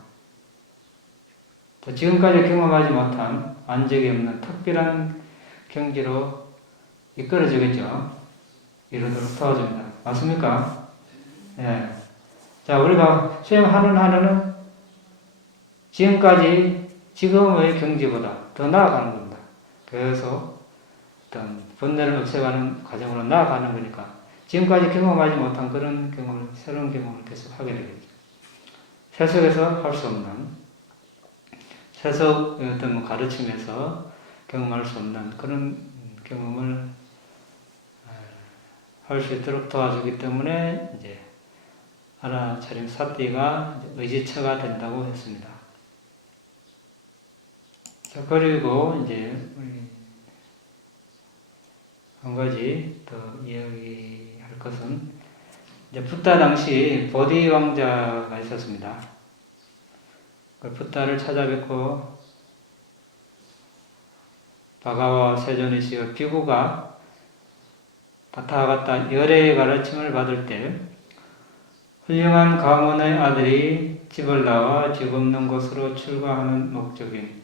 지금까지 경험하지 못한 안적이 없는 특별한 경지로 이끌어주겠죠. 이러도록 도와줍니다. 맞습니까? 예. 자, 우리가 수행하는 한은 지금의 경지보다 더 나아가는 겁니다. 그래서 어떤 번뇌를 없애가는 과정으로 나아가는 거니까 지금까지 경험하지 못한 그런 경험을, 새로운 경험을 계속 하게 되겠죠. 세속에서 할 수 없는 세속의 어떤 가르침에서 경험할 수 없는 그런 경험을 할 수 있도록 도와주기 때문에 이제 알아차림 사띠가 의지처가 된다고 했습니다. 자, 그리고 이제 우리 한 가지 더 이야기할 것은 이제 붓다 당시 보디 왕자가 있었습니다. 그 붓다를 찾아뵙고 바가와 세존이시여 비구가 타타가타 열애의 가르침을 받을 때 훌륭한 가문의 아들이 집을 나와 집 없는 곳으로 출가하는 목적인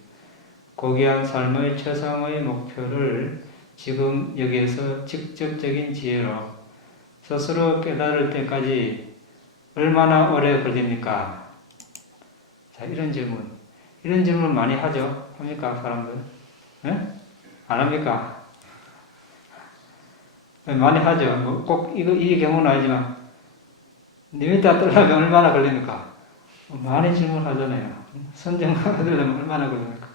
고귀한 삶의 최상의 목표를 지금 여기에서 직접적인 지혜로 스스로 깨달을 때까지 얼마나 오래 걸립니까? 자, 이런 질문 많이 하죠? 합니까, 사람들? 네? 안 합니까? 많이 하죠. 꼭 이 경우는 아니지만, 님이 다 뜨려면 얼마나 걸립니까? 많이 질문하잖아요. 선정 하려면 얼마나 걸립니까?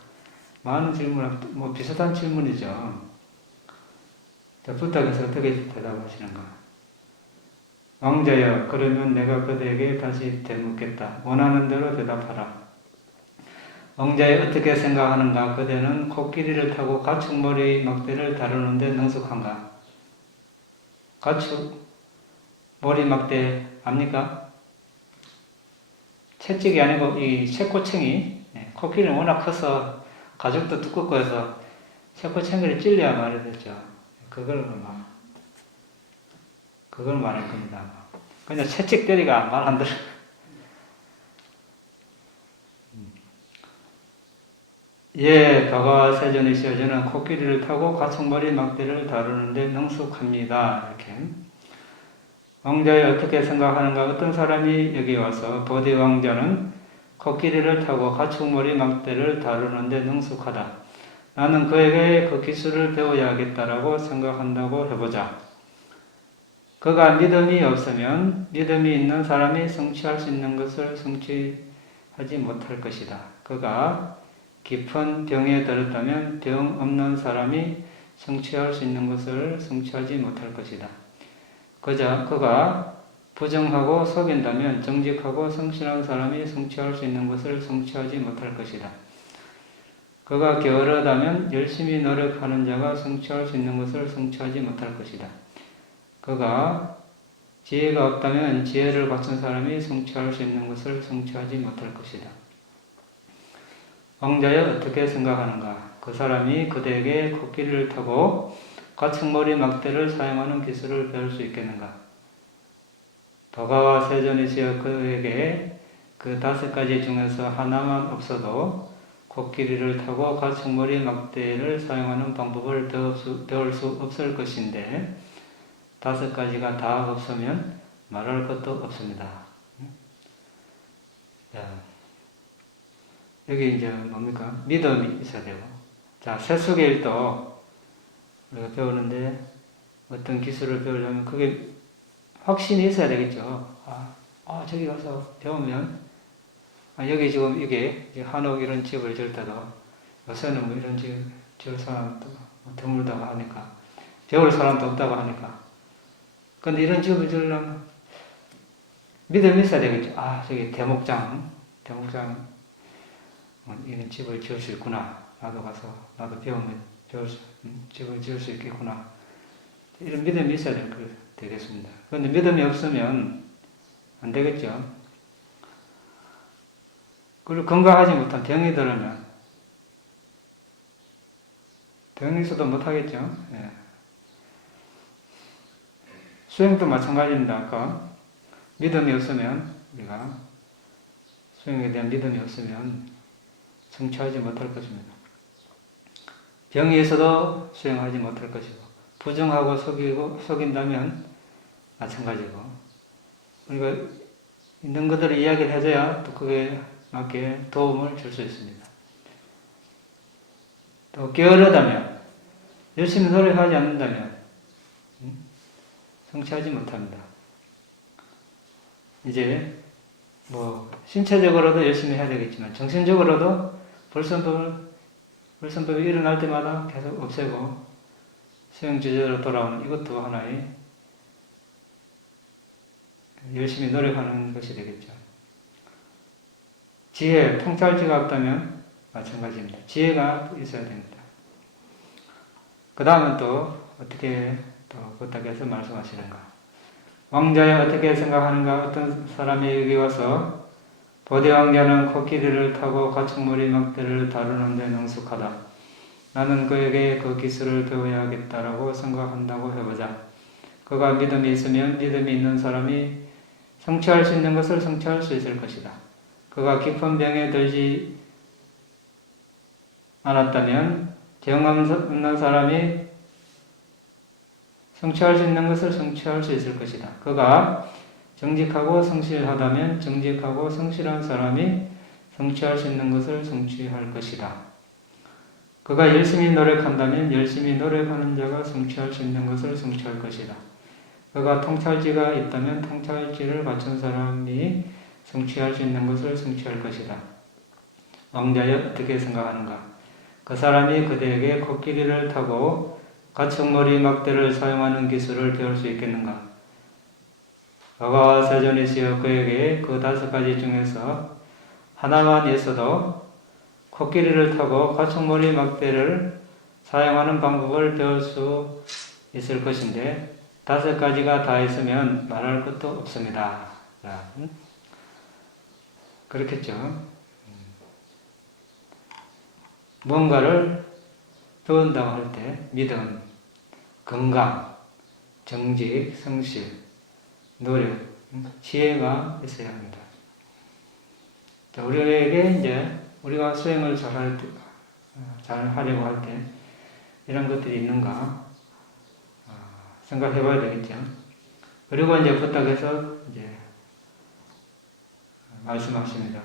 많은 질문, 비슷한 질문이죠. 자, 부탁해서 어떻게 대답하시는가? 왕자여, 그러면 내가 그대에게 다시 되묻겠다. 원하는 대로 대답하라. 왕자여, 어떻게 생각하는가? 그대는 코끼리를 타고 가축머리 막대를 다루는데 능숙한가? 가축 머리 막대 압니까? 채찍이 아니고 이 쇠꼬챙이, 코끼리는 워낙 커서 가죽도 두껍고 해서 새코 챙글이 찔려야 말이 됐죠. 그걸 말할 겁니다. 그냥 채찍 때리가 말 안 들어. 예, 가가 세존이시여 저는 코끼리를 타고 가축머리 막대를 다루는데 능숙합니다. 이렇게. 왕자의 어떻게 생각하는가? 어떤 사람이 여기 와서 보디 왕자는 코끼리를 타고 가축머리 막대를 다루는데 능숙하다. 나는 그에게 그 기술을 배워야겠다라고 생각한다고 해보자. 그가 믿음이 없으면 믿음이 있는 사람이 성취할 수 있는 것을 성취하지 못할 것이다. 그가 깊은 병에 들었다면 병 없는 사람이 성취할 수 있는 것을 성취하지 못할 것이다. 그가 부정하고 속인다면 정직하고 성실한 사람이 성취할 수 있는 것을 성취하지 못할 것이다. 그가 게으르다면 열심히 노력하는 자가 성취할 수 있는 것을 성취하지 못할 것이다. 그가 지혜가 없다면 지혜를 갖춘 사람이 성취할 수 있는 것을 성취하지 못할 것이다. 왕자여 어떻게 생각하는가? 그 사람이 그대에게 코끼리를 타고 가축머리 막대를 사용하는 기술을 배울 수 있겠는가? 도가와 세존이시여 그에게 그 5가지 중에서 하나만 없어도 코끼리를 타고 가축머리 막대를 사용하는 방법을 배울 수 없을 것인데 5가지가 다 없으면 말할 것도 없습니다. 자, 여기 이제 뭡니까? 믿음이 있어야 되고. 자, 세속일도 우리가 배우는데 어떤 기술을 배우려면 그게 확신이 있어야 되겠죠. 저기 가서 배우면, 여기 지금 이게 한옥 이런 집을 지을 때도 요새는 뭐 이런 집 지을 사람도 드물다고 하니까, 배울 사람도 없다고 하니까. 근데 이런 집을 지으려면 믿음이 있어야 되겠죠. 저기 대목장 이런 집을 지을 수 있구나. 나도 가서 나도 배우면 집을 지을 수 있겠구나. 이런 믿음이 있어야 되겠습니다. 그런데 믿음이 없으면 안 되겠죠. 그리고 건강하지 못한 병이 들으면 병이 있어도 못하겠죠. 예. 수행도 마찬가지입니다. 아까 믿음이 없으면 우리가 수행에 대한 믿음이 없으면 성취하지 못할 것입니다. 병이 있어도 수행하지 못할 것이고 부정하고 속인다면 마찬가지고 우리가 있는 것들을 이야기를 해줘야 또 그게 맞게 도움을 줄 수 있습니다. 또 게으르다면 열심히 노력하지 않는다면 성취하지 못합니다. 이제 신체적으로도 열심히 해야 되겠지만 정신적으로도 불선법이 일어날 때마다 계속 없애고 수행 주제로 돌아오는 이것도 하나의 열심히 노력하는 것이 되겠죠. 지혜, 통찰지가 없다면 마찬가지입니다. 지혜가 있어야 됩니다. 그 다음은 또 어떻게 또 부탁해서 말씀하시는가? 왕자여 어떻게 생각하는가? 어떤 사람이 여기 와서 보디 왕자는 코끼리를 타고 가축머리 막대를 다루는데 능숙하다. 나는 그에게 그 기술을 배워야겠다라고 생각한다고 해보자. 그가 믿음이 있으면 믿음이 있는 사람이 성취할 수 있는 것을 성취할 수 있을 것이다. 그가 깊은 병에 들지 않았다면 병 없는 사람이 성취할 수 있는 것을 성취할 수 있을 것이다. 그가 정직하고 성실하다면 정직하고 성실한 사람이 성취할 수 있는 것을 성취할 것이다. 그가 열심히 노력한다면 열심히 노력하는 자가 성취할 수 있는 것을 성취할 것이다. 그가 통찰지가 있다면 통찰지를 갖춘 사람이 성취할 수 있는 것을 성취할 것이다. 왕자여 어떻게 생각하는가? 그 사람이 그대에게 코끼리를 타고 가축머리 막대를 사용하는 기술을 배울 수 있겠는가? 가가와 세존이시여 그에게 그 5가지 중에서 하나만 있어도 코끼리를 타고 가축머리 막대를 사용하는 방법을 배울 수 있을 것인데 5가지가 다 있으면 말할 것도 없습니다. 그렇겠죠. 뭔가를 배운다고 할 때 믿음, 건강, 정직, 성실, 노력, 지혜가 있어야 합니다. 우리에게 이제 우리가 수행을 잘 하려고 할 때 이런 것들이 있는가 생각해 봐야 되겠죠. 그리고 이제 부탁해서 이제 말씀하십니다.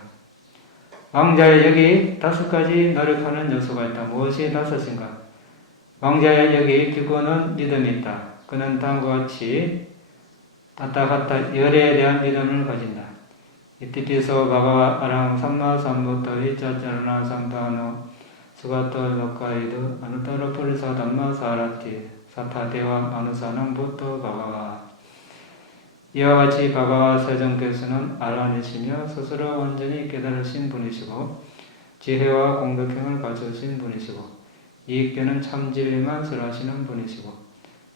왕자의 여기 5가지 노력하는 요소가 있다. 무엇이 5인가? 왕자의 여기 기고는 믿음이 있다. 그는 다음과 같이 따따가따 열에 대한 믿음을 가진다. 이티피소 바가와 아랑 삼마 삼부터 이자자르나 삼파노 수가토 바카이도 아누타로 폴리사 담마 사라티 사타대와 마누사는 부토 바가와 이와 같이 바가와 세존께서는 알아내시며 스스로 완전히 깨달으신 분이시고 지혜와 공덕행을 갖추신 분이시고 이익되는 참진리만 설하시는 분이시고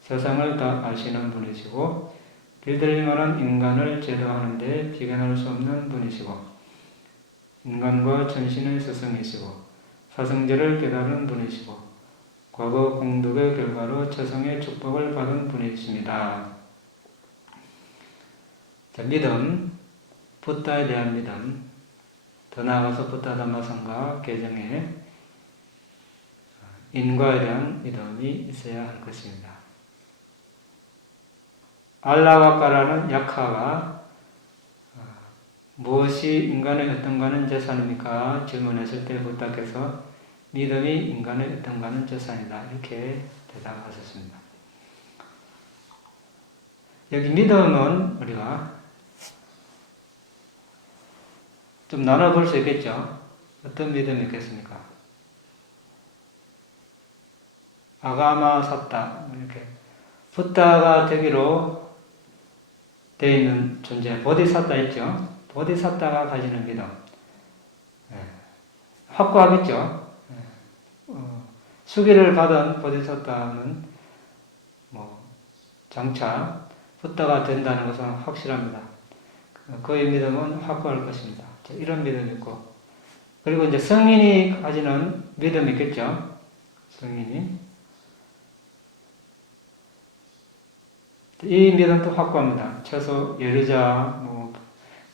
세상을 다 아시는 분이시고 길들일 만한 인간을 제도하는 데 비견할 수 없는 분이시고 인간과 천신의 스승이시고 사성제를 깨달은 분이시고 과거 공덕의 결과로 최성의 축복을 받은 분이십니다. 자, 믿음, 붓다에 대한 믿음, 더 나아가서 붓다 담마상가 개정에 인과에 대한 믿음이 있어야 할 것입니다. 알라와까라는 약화가 무엇이 인간의 어떤 가는 재산입니까? 질문했을 때 부탁해서 믿음이 인간의 어떤 가는 재산이다. 이렇게 대답하셨습니다. 여기 믿음은 우리가 좀 나눠볼 수 있겠죠? 어떤 믿음이 있겠습니까? 아가마 삿다 이렇게 붓다가 되기로 되어 있는 존재 보디사타 있죠? 보디사타가 가지는 믿음 확고하겠죠? 수기를 받은 보디사타는 장차 붓다가 된다는 것은 확실합니다. 그의 믿음은 확고할 것입니다. 이런 믿음이 있고 그리고 이제 성인이 가지는 믿음이 있겠죠? 성인이 이 믿음도 확고합니다. 최소 예르자,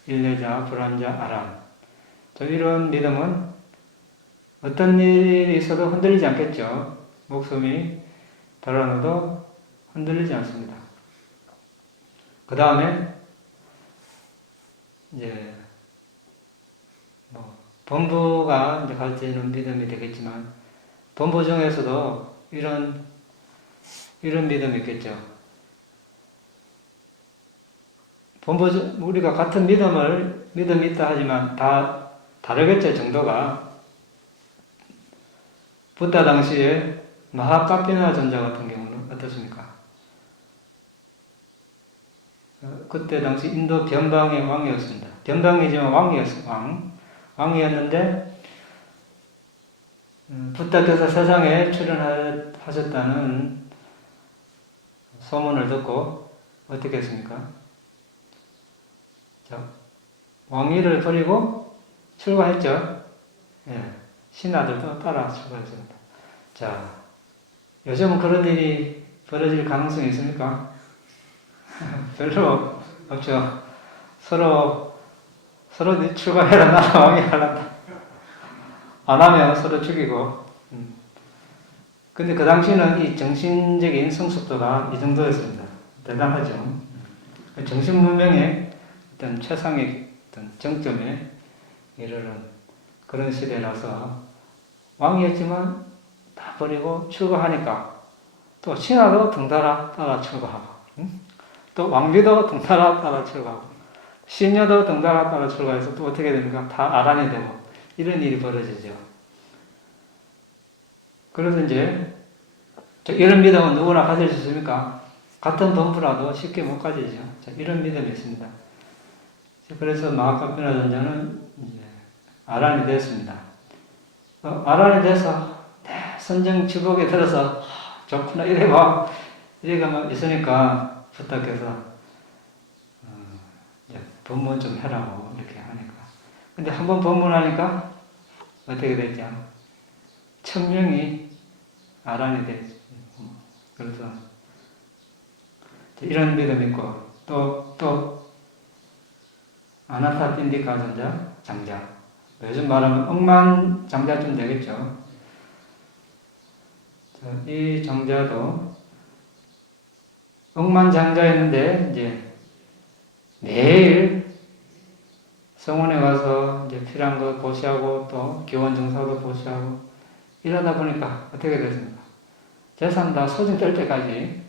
일레자, 불안자, 아람 이런 믿음은 어떤 일이 있어도 흔들리지 않겠죠. 목숨이 달아나도 흔들리지 않습니다. 그 다음에 이제 본부가 이제 가지는 믿음이 되겠지만 본부 중에서도 이런 믿음이 있겠죠. 본부 우리가 같은 믿음이 있다 하지만 다 다르겠죠. 정도가 붓다 당시에 마하카피나 전자 같은 경우는 어떻습니까? 그때 당시 인도 변방의 왕이었습니다. 변방이지만 왕이었는데 붓다께서 세상에 출현하셨다는 소문을 듣고 어떻게 했습니까? 자, 왕위를 버리고 출가했죠. 예, 신하들도 따라 출가했습니다. 자, 요즘은 그런 일이 벌어질 가능성이 있습니까? 별로 없죠. 서로 출가해라, 나라 왕이 하란다. 안 하면 서로 죽이고. 근데 그 당시는 이 정신적인 성숙도가 이 정도였습니다. 대단하죠. 정신 문명의 어떤 최상의 어떤 정점에 이르는 그런 시대라서 왕이었지만 다 버리고 출가하니까 또 신하도 덩달아 따라 출가하고 또 왕비도 덩달아 따라 출가하고 신녀도 덩달아 따라 출가해서 또 어떻게 됩니까? 다 아란이 되고 이런 일이 벌어지죠. 그래서 이제 이런 믿음은 누구나 가질 수 있습니까? 같은 본부라도 쉽게 못 가지죠. 이런 믿음이 있습니다. 그래서 마하카피나 전자는 이제 아란이 됐습니다. 아란이 돼서 선정치복에 들어서 좋구나 이래가 막 있으니까 부탁해서 법문 좀 해라고 이렇게 하니까. 근데 한번 법문하니까 어떻게 됐죠? 천명이 아란이 되죠. 그래서 이런 믿음이 있고 또 아나타 핀디카 장자 요즘 말하면 억만장자쯤 되겠죠. 이 장자도 억만장자였는데 이제 매일 성원에 가서 이제 필요한 거 보시하고 또 기원증서도 보시하고 이러다 보니까 어떻게 됐습니까? 재산 다 소진 될 때까지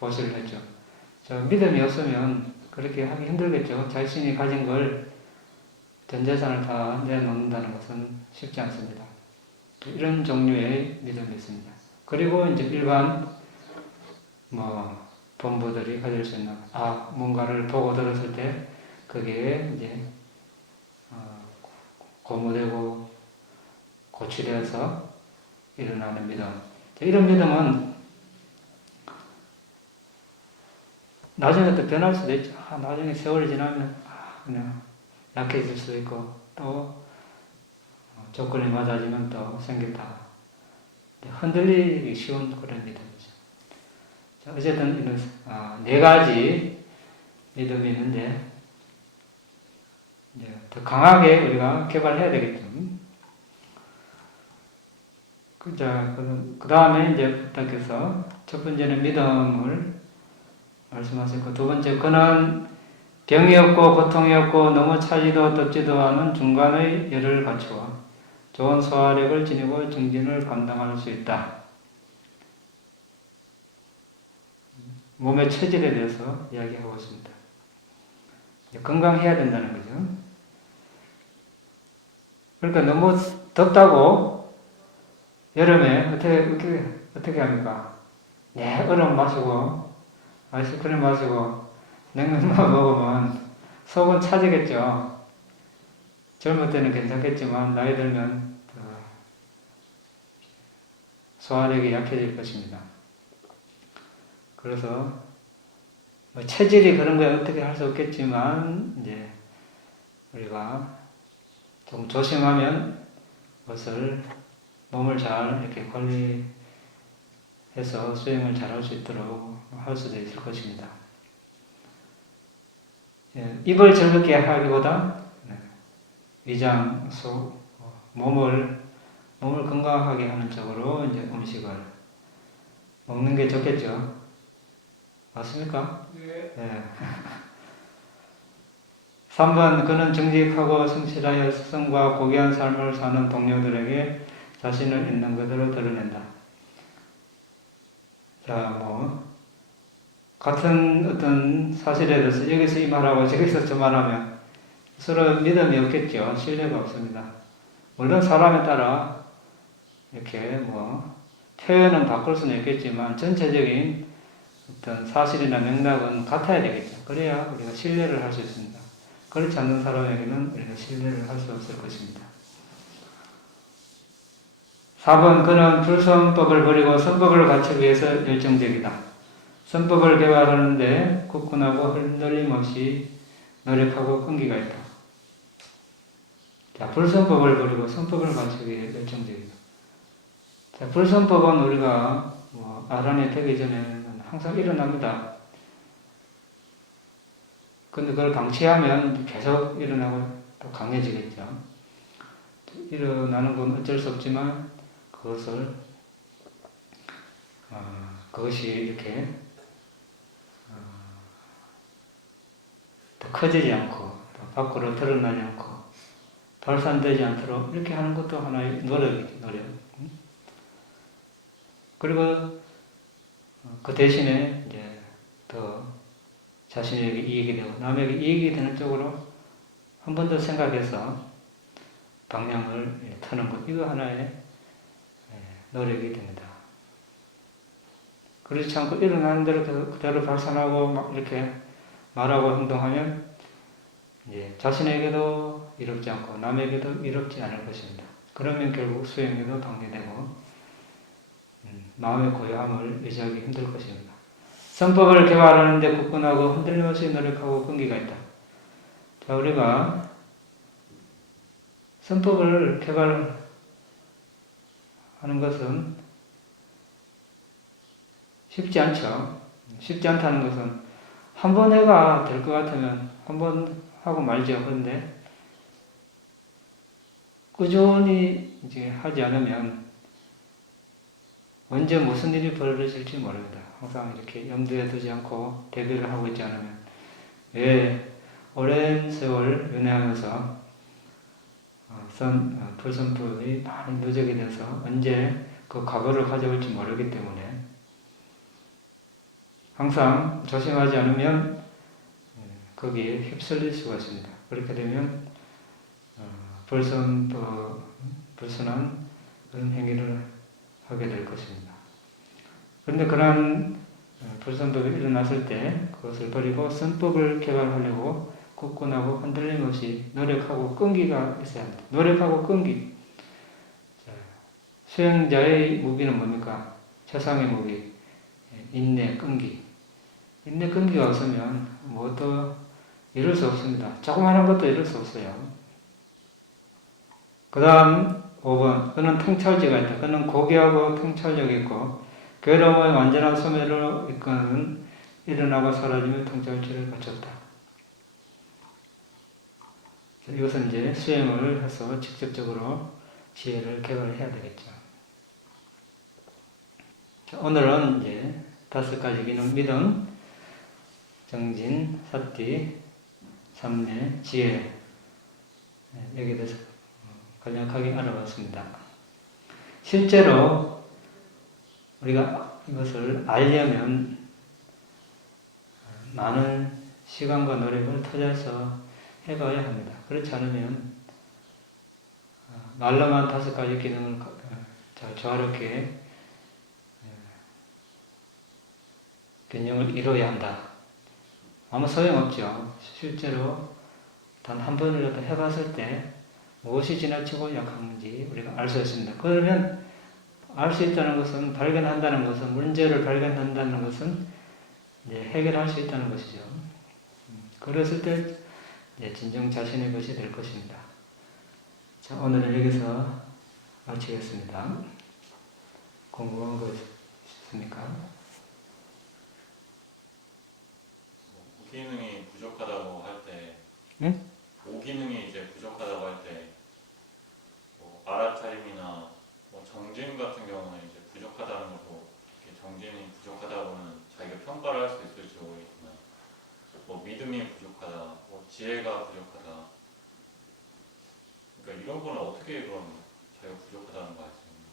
보시를 했죠. 저 믿음이 없으면 그렇게 하기 힘들겠죠. 자신이 가진 걸 전 재산을 다 내놓는다는 것은 쉽지 않습니다. 이런 종류의 믿음이 있습니다. 그리고 이제 일반 본부들이 가질 수 있는 뭔가를 보고 들었을 때 그게 이제 고무되고 고취되어서 일어나는 믿음. 이런 믿음은 나중에 또 변할 수도 있죠. 나중에 세월이 지나면 그냥 약해질 수도 있고 또 조건이 맞아지면 또 생겼다. 흔들리기 쉬운 그런 믿음이죠. 자, 어쨌든 이런 네 가지 믿음이 있는데 이제 더 강하게 우리가 개발해야 되겠죠. 그 다음에 이제 부탁해서 첫 번째는 믿음을 말씀하셨고 두 번째 그는 병이 없고 고통이 없고 너무 차지도 덥지도 않은 중간의 열을 갖추어 좋은 소화력을 지니고 정진을 감당할 수 있다. 몸의 체질에 대해서 이야기하고 있습니다. 건강해야 된다는 거죠. 그러니까 너무 덥다고 여름에 어떻게 합니까? 얼음 마시고 아이스크림 마시고 냉면만 먹으면 속은 차지겠죠. 젊을 때는 괜찮겠지만 나이 들면 소화력이 약해질 것입니다. 그래서 체질이 그런 거에 어떻게 할 수 없겠지만 이제 우리가 좀 조심하면 그것을 몸을 잘 이렇게 관리해서 수행을 잘 할 수 있도록 할 수도 있을 것입니다. 입을 즐겁게 하기보다 위장, 속, 몸을 건강하게 하는 쪽으로 이제 음식을 먹는 게 좋겠죠. 맞습니까? 네. 3번 그는 정직하고 성실하여 스승과 고귀한 삶을 사는 동료들에게 자신을 있는 그대로 드러낸다. 자, 같은 어떤 사실에 대해서 여기서 이 말하고 저기서 저 말하면 서로 믿음이 없겠죠. 신뢰가 없습니다. 물론 사람에 따라 이렇게 표현은 바꿀 수는 있겠지만 전체적인 어떤 사실이나 맥락은 같아야 되겠죠. 그래야 우리가 신뢰를 할 수 있습니다. 그렇지 않는 사람에게는 우리가 신뢰를 할 수 없을 것입니다. 4번 그는 불성법을 버리고 선법을 갖추기 위해서 열정적이다. 선법을 개발하는데 굳건하고 흔들림 없이 노력하고 끈기가 있다. 자, 불선법을 버리고 선법을 갖추기 위해 열정적이다. 자, 불선법은 우리가 아란이 되기 전에는 항상 일어납니다. 근데 그걸 방치하면 계속 일어나고 또 강해지겠죠. 일어나는 건 어쩔 수 없지만 그것이 이렇게 더 커지지 않고 또 밖으로 드러나지 않고 발산되지 않도록 이렇게 하는 것도 하나의 노력이죠. 노력. 그리고 그 대신에 이제 더 자신에게 이익이 되고 남에게 이익이 되는 쪽으로 한 번 더 생각해서 방향을 트는 것, 이거 하나의 노력이 됩니다. 그렇지 않고 일어나는 대로 그대로 발산하고 막 이렇게 말하고 행동하면 이제 자신에게도 이롭지 않고 남에게도 이롭지 않을 것입니다. 그러면 결국 수행에도 방해되고 마음의 고요함을 유지하기 힘들 것입니다. 선법을 개발하는 데 굳건하고 흔들림 없이 노력하고 끈기가 있다. 자, 우리가 선법을 하는 것은 쉽지 않죠. 쉽지 않다는 것은 한 번 해가 될 것 같으면 한 번 하고 말죠. 그런데 꾸준히 이제 하지 않으면 언제 무슨 일이 벌어질지 모릅니다. 항상 이렇게 염두에 두지 않고 대비를 하고 있지 않으면 왜 오랜 세월 연애하면서 불선불이 많이 누적이 돼서 언제 그 과거를 가져올지 모르기 때문에 항상 조심하지 않으면 거기에 휩쓸릴 수가 있습니다. 그렇게 되면 불순한 그런 행위를 하게 될 것입니다. 그런데 그러한 불선법이 일어났을 때 그것을 버리고 선법을 개발하려고 굳건하고 흔들림 없이 노력하고 끈기가 있어야 합니다. 노력하고 끈기. 수행자의 무기는 뭡니까? 최상의 무기. 인내, 끈기. 인내, 끈기가 없으면 뭐도 이룰 수 없습니다. 조그마한 것도 이룰 수 없어요. 그 다음 5번. 그는 통찰지가 있다. 그는 고귀하고 통찰력이 있고 괴로움의 완전한 소멸로 이끄는 일어나고 사라지며 통찰지를 갖췄다. 이것은 이제 수행을 해서 직접적으로 지혜를 개발해야 되겠죠. 오늘은 이제 5가지 기능, 믿음, 정진, 사띠, 삼례, 지혜, 여기에 대해서 간략하게 알아봤습니다. 실제로 우리가 이것을 알려면 많은 시간과 노력을 투자해서 해봐야 합니다. 그렇지 않으면 말로만 5가지 기능을 잘 조화롭게 균형을 이루어야 한다. 아무 소용없죠. 실제로 단 한 번이라도 해봤을 때 무엇이 지나치고 약한지 우리가 알 수 있습니다. 그러면 알 수 있다는 것은, 발견한다는 것은, 문제를 발견한다는 것은 이제 해결할 수 있다는 것이죠. 그랬을 때 이제 진정 자신의 것이 될 것입니다. 자, 오늘은 여기서 마치겠습니다. 궁금한 거 있습니까? 기능이 부족하다고 할 때, 네? 기능이 이제 부족하다고 할 때, 뭐 알아차림이나 뭐 정진 같은 경우는 이제 부족하다는 것도 정진이 부족하다고는 자기가 평가를 할 수 있을지 모르겠지만, 뭐 믿음이 부족하다, 뭐 지혜가 부족하다. 그러니까 이런 거는 어떻게 그럼 자기가 부족하다는 거 알 수 있나요?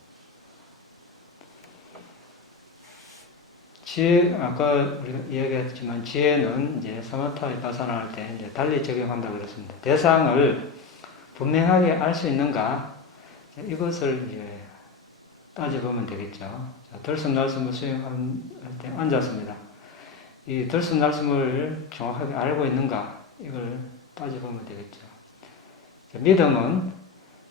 지혜, 아까 우리가 이야기했지만 지혜는 이제 사마타 비파사나 할 때 이제 달리 적용한다고 그랬습니다. 대상을 분명하게 알 수 있는가? 이것을 이제 따져보면 되겠죠. 자, 들숨날숨을 수행할 때 앉았습니다. 이 들숨날숨을 정확하게 알고 있는가? 이걸 따져보면 되겠죠. 자, 믿음은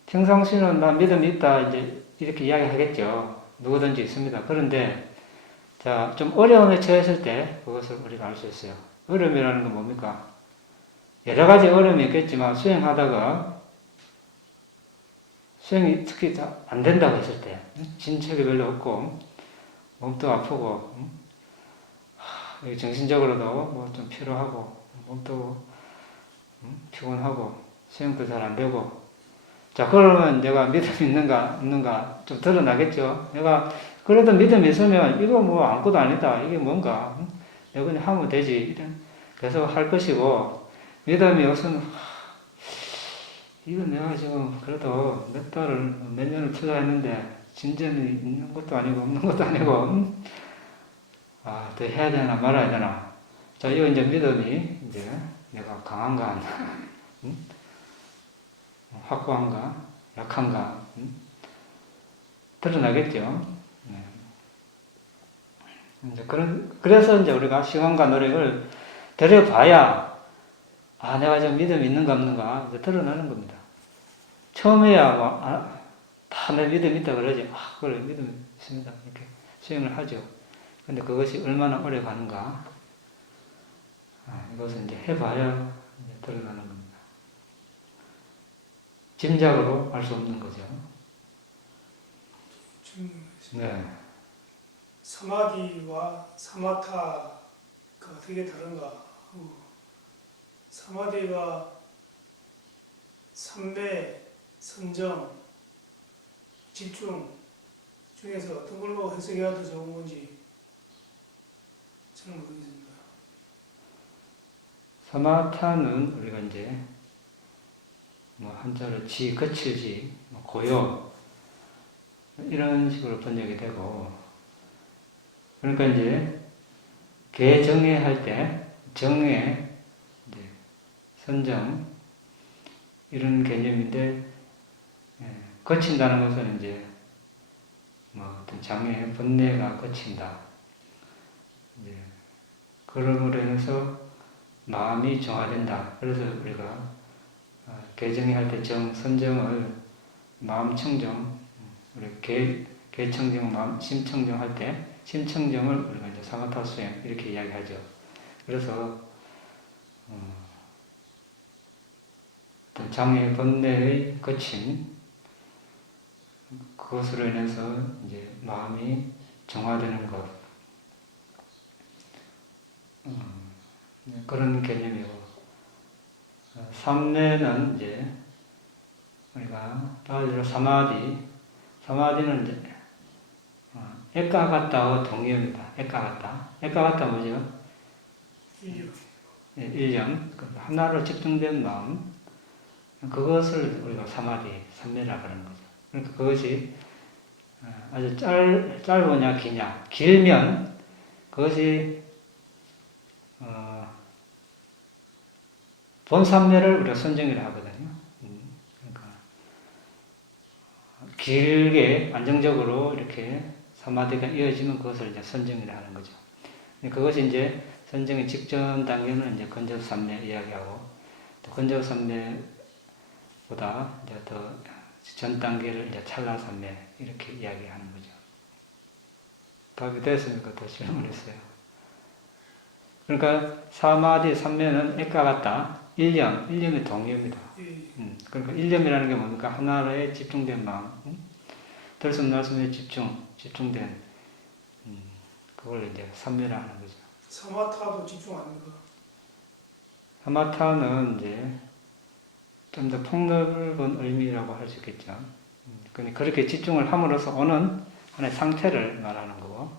평상시는 나 믿음이 있다 이제 이렇게 이야기하겠죠. 누구든지 있습니다. 그런데 자, 좀 어려움에 처했을 때 그것을 우리가 알 수 있어요. 어려움이라는 건 뭡니까? 여러 가지 어려움이 있겠지만 수행하다가 수행이 특히 안 된다고 했을 때 진척이 별로 없고 몸도 아프고 정신적으로도 뭐 좀 피로하고 몸도 피곤하고 수행도 잘 안 되고 자 그러면 내가 믿음이 있는가 없는가 좀 드러나겠죠. 내가 그래도 믿음이 있으면 이거 뭐 아무것도 아니다. 이게 뭔가 내가 그냥 하면 되지. 계속 할 것이고 믿음이 없으면 이거 내가 지금 그래도 몇 달을 몇 년을 투자했는데 진전이 있는 것도 아니고 없는 것도 아니고 더 해야 되나 말아야 되나. 자 이거 이제 믿음이 이제 내가 강한가 확고한가 약한가 드러나겠죠. 네. 이제 그래서 이제 우리가 시간과 노력을 들여봐야 내가 좀 믿음이 있는가 없는가 이제 드러나는 겁니다. 처음에야 다 내 믿음이 있다 그러지. 그래 믿음이 있습니다. 이렇게 수행을 하죠. 근데 그것이 얼마나 오래 가는가 이것은 이제 해봐야 이제 드러나는 겁니다. 짐작으로 알 수 없는 거죠. 네. 사마디와 사마타가 어떻게 다른가? 사마디가 삼매, 선정, 집중 중에서 어떤 걸로 해석해야 더 좋은 건지 저는 모르겠습니다. 사마타는 우리가 이제 뭐 한자로 지, 거칠지, 뭐 고요 이런 식으로 번역이 되고, 그러니까 이제 개정회 할 때 정회, 이제 선정 이런 개념인데, 거친다는 것은 이제 뭐 어떤 장애, 번뇌가 거친다. 이제 그러므로 인해서 마음이 정화된다. 그래서 우리가 개정회 할 때 선정을 마음 청정, 우리 개청정, 마음 심청정 할 때 심청정을 우리가 이제 사마타 수행 이렇게 이야기하죠. 그래서 어떤 장애 번뇌의 거친 그것으로 인해서 이제 마음이 정화되는 것, 그런 개념이고, 삼매는 이제 우리가 따로 사마디는 이제 액과 같다와 동의어입니다. 액과 같다. 액과 같다 뭐죠? 일념, 하나로 집중된 마음, 그것을 우리가 삼매라고 하는 거죠. 그러니까 그것이 아주 짧으냐 기냐, 길면 그것이 본삼매를 우리가 선정이라고 하거든요. 그러니까 길게 안정적으로 이렇게 사마디가 이어지면 그것을 이제 선정이라 하는 거죠. 그것이 이제 선정의 직전 단계는 이제 근접삼매 이야기하고, 또 근접삼매보다 이제 더 전 단계를 이제 찰나삼매 이렇게 이야기하는 거죠. 답이 됐으니까 더 질문했어요. 그러니까 사마디 삼매는 액과 같다. 일념의 동의입니다. 그러니까 일념이라는 게 뭡니까? 하나에 집중된 마음, 들숨 날숨에 집중된 그걸 이제 삼매라 하는 거죠. 사마타도 집중 아닙니까? 사마타는 이제 좀 더 폭넓은 의미라고 할 수 있겠죠. 그렇게 집중을 함으로써 오는 하나의 상태를 말하는 거고,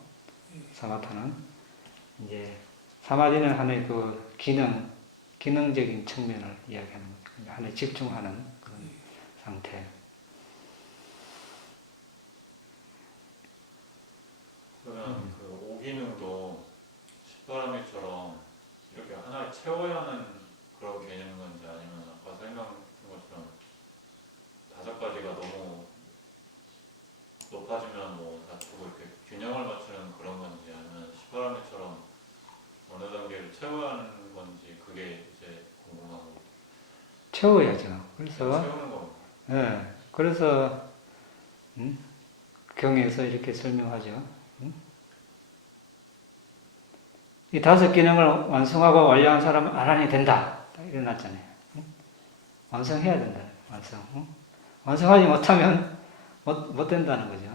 사마타는 이제 사마디는 하나의 그 기능적인 측면을 이야기하는 거죠. 하나의 집중하는 그런 상태. 그러면 그 오기능도 십바라미처럼 이렇게 하나를 채워야 하는 그런 개념인 건지, 아니면 아까 설명한 것처럼 5가지가 너무 높아지면 뭐 낮추고 이렇게 균형을 맞추는 그런 건지, 아니면 십바라미처럼 어느 단계를 채워야 하는 건지, 그게 이제 궁금하고. 채워야죠. 그래서 채우는 거. 예, 그래서 경에서 이렇게 설명하죠. 이 5기능을 완성하고 완료한 사람은 아란이 된다. 딱 일어났잖아요. 완성해야 된다. 완성하지 못하면 못 된다는 거죠.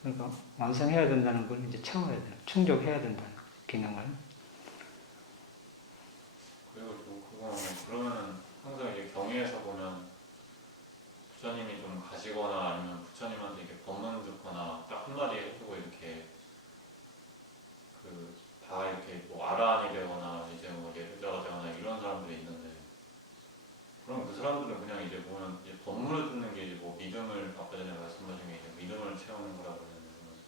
그러니까 완성해야 된다는 걸 이제 채워야 돼요. 충족해야 된다는 기능을. 그리고 좀 궁금한 게, 그러면은 항상 이제 경애에서 보면 부처님이 좀 가시거나 아니면 부처님한테 이렇게 법문 듣거나 딱 한마디 해주고 이렇게 그 다 이렇게 뭐 아라한이 되거나 이제 뭐 예술자가 되거나 이런 사람들이 있는데, 그럼 그 사람들은 그냥 이제 보면 이제 법문을 듣는 게 이제 뭐 믿음을, 아까 전에 말씀하신 게 이제 믿음을 채우는 거라고 했는데,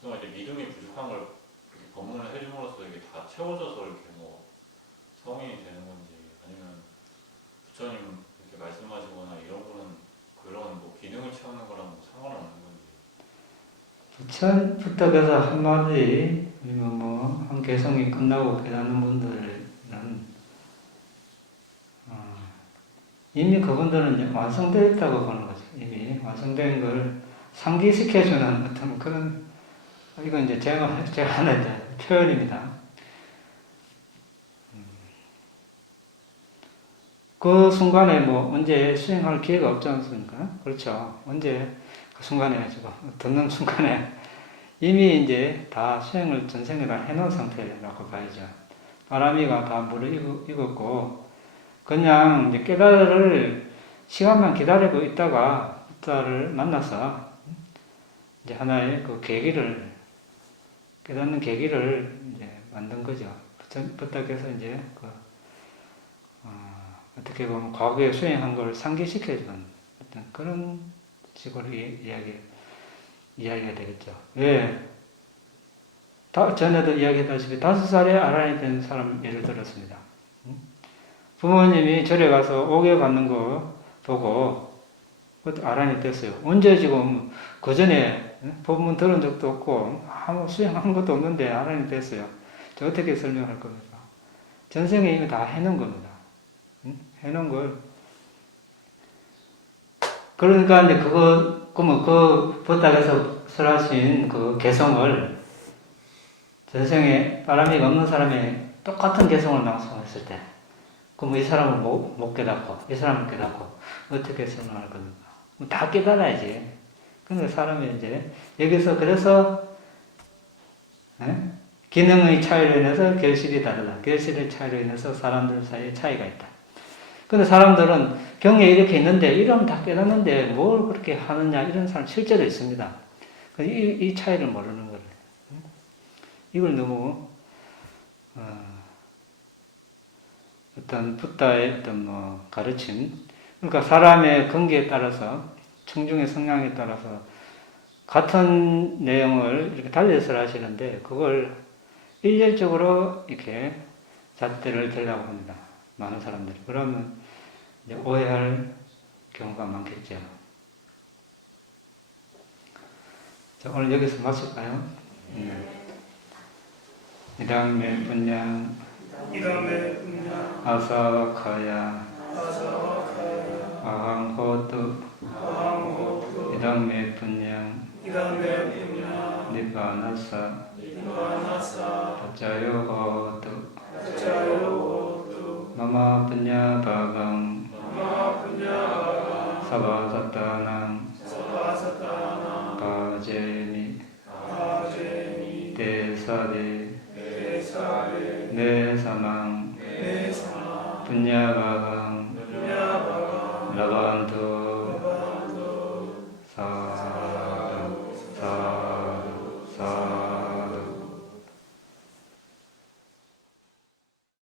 그럼 이제 믿음이 부족한 걸 이렇게 법문을 해줌으로써 이게 다 채워져서 이렇게 뭐 성인이 되는 건지, 아니면 부처님 이렇게 말씀하시거나 이런 거는 그런 뭐 기능을 채우는 거랑 뭐 상관없는 건지. 부처부터 그래서 한마디, 아니면 뭐 한 개성이 끝나고 깨닫는 분들은 이미 그분들은 이제 완성되어 있다고 보는 거죠. 이미 완성된 걸 상기시켜주는 어떤 그런, 이건 이제 제가 하는 이제 표현입니다. 그 순간에 뭐 언제 수행할 기회가 없지 않습니까? 그렇죠. 언제 그 순간에 지금 듣는 순간에 이미 이제 다 수행을 전생에 다 해놓은 상태라고 봐야죠. 바람이가 다 물을 익었고 그냥 이제 깨달을 시간만 기다리고 있다가 부다를 만나서 이제 하나의 그 계기를 깨닫는 계기를 이제 만든 거죠. 부다께서 이제 어떻게 보면 과거에 수행한 걸 상기시켜주는 어떤 그런 식으로 이야기가 되겠죠. 왜? 전에도 이야기했다시피 5살에 아란이 된 사람 예를 들었습니다. 부모님이 절에 가서 옥외 받는 거 보고 그것도 아란이 됐어요. 언제 지금 그 전에 법문 들은 적도 없고 아무 수행한 것도 없는데 아란이 됐어요. 저 어떻게 설명할 겁니까? 전생에 이미 다 해놓은 겁니다. 해놓은 걸. 그러니까 이제 그러면 그 부탁에서 설하신 그 개성을 전생에 바람이 없는 사람이 똑같은 개성을 낭송했을 때, 그럼 이 사람을 못 깨닫고, 이 사람을 깨닫고, 어떻게 설명할 겁니까? 다 깨달아야지. 근데 사람이 이제, 여기서 그래서, 기능의 차이로 인해서 결실이 다르다. 결실의 차이로 인해서 사람들 사이에 차이가 있다. 근데 사람들은 경에 이렇게 있는데, 이러면 다 깨닫는데 뭘 그렇게 하느냐, 이런 사람 실제로 있습니다. 이 차이를 모르는 거예요. 이걸 너무, 어떤 붓다의 어떤 가르침, 그러니까 사람의 근기에 따라서, 청중의 성향에 따라서 같은 내용을 이렇게 달려서 하시는데, 그걸 일률적으로 이렇게 잣대를 들라고 합니다. 많은 사람들이. 그러면 이제 오해할 경우가 많겠죠. 자, 오늘 여기서 마칠까요? 이당매 분양 아사와카야 아항호두 이당매 분양 니바나사 다짜요호두 마마 분야 바강 사바사타낭 바제미 대사리 내사마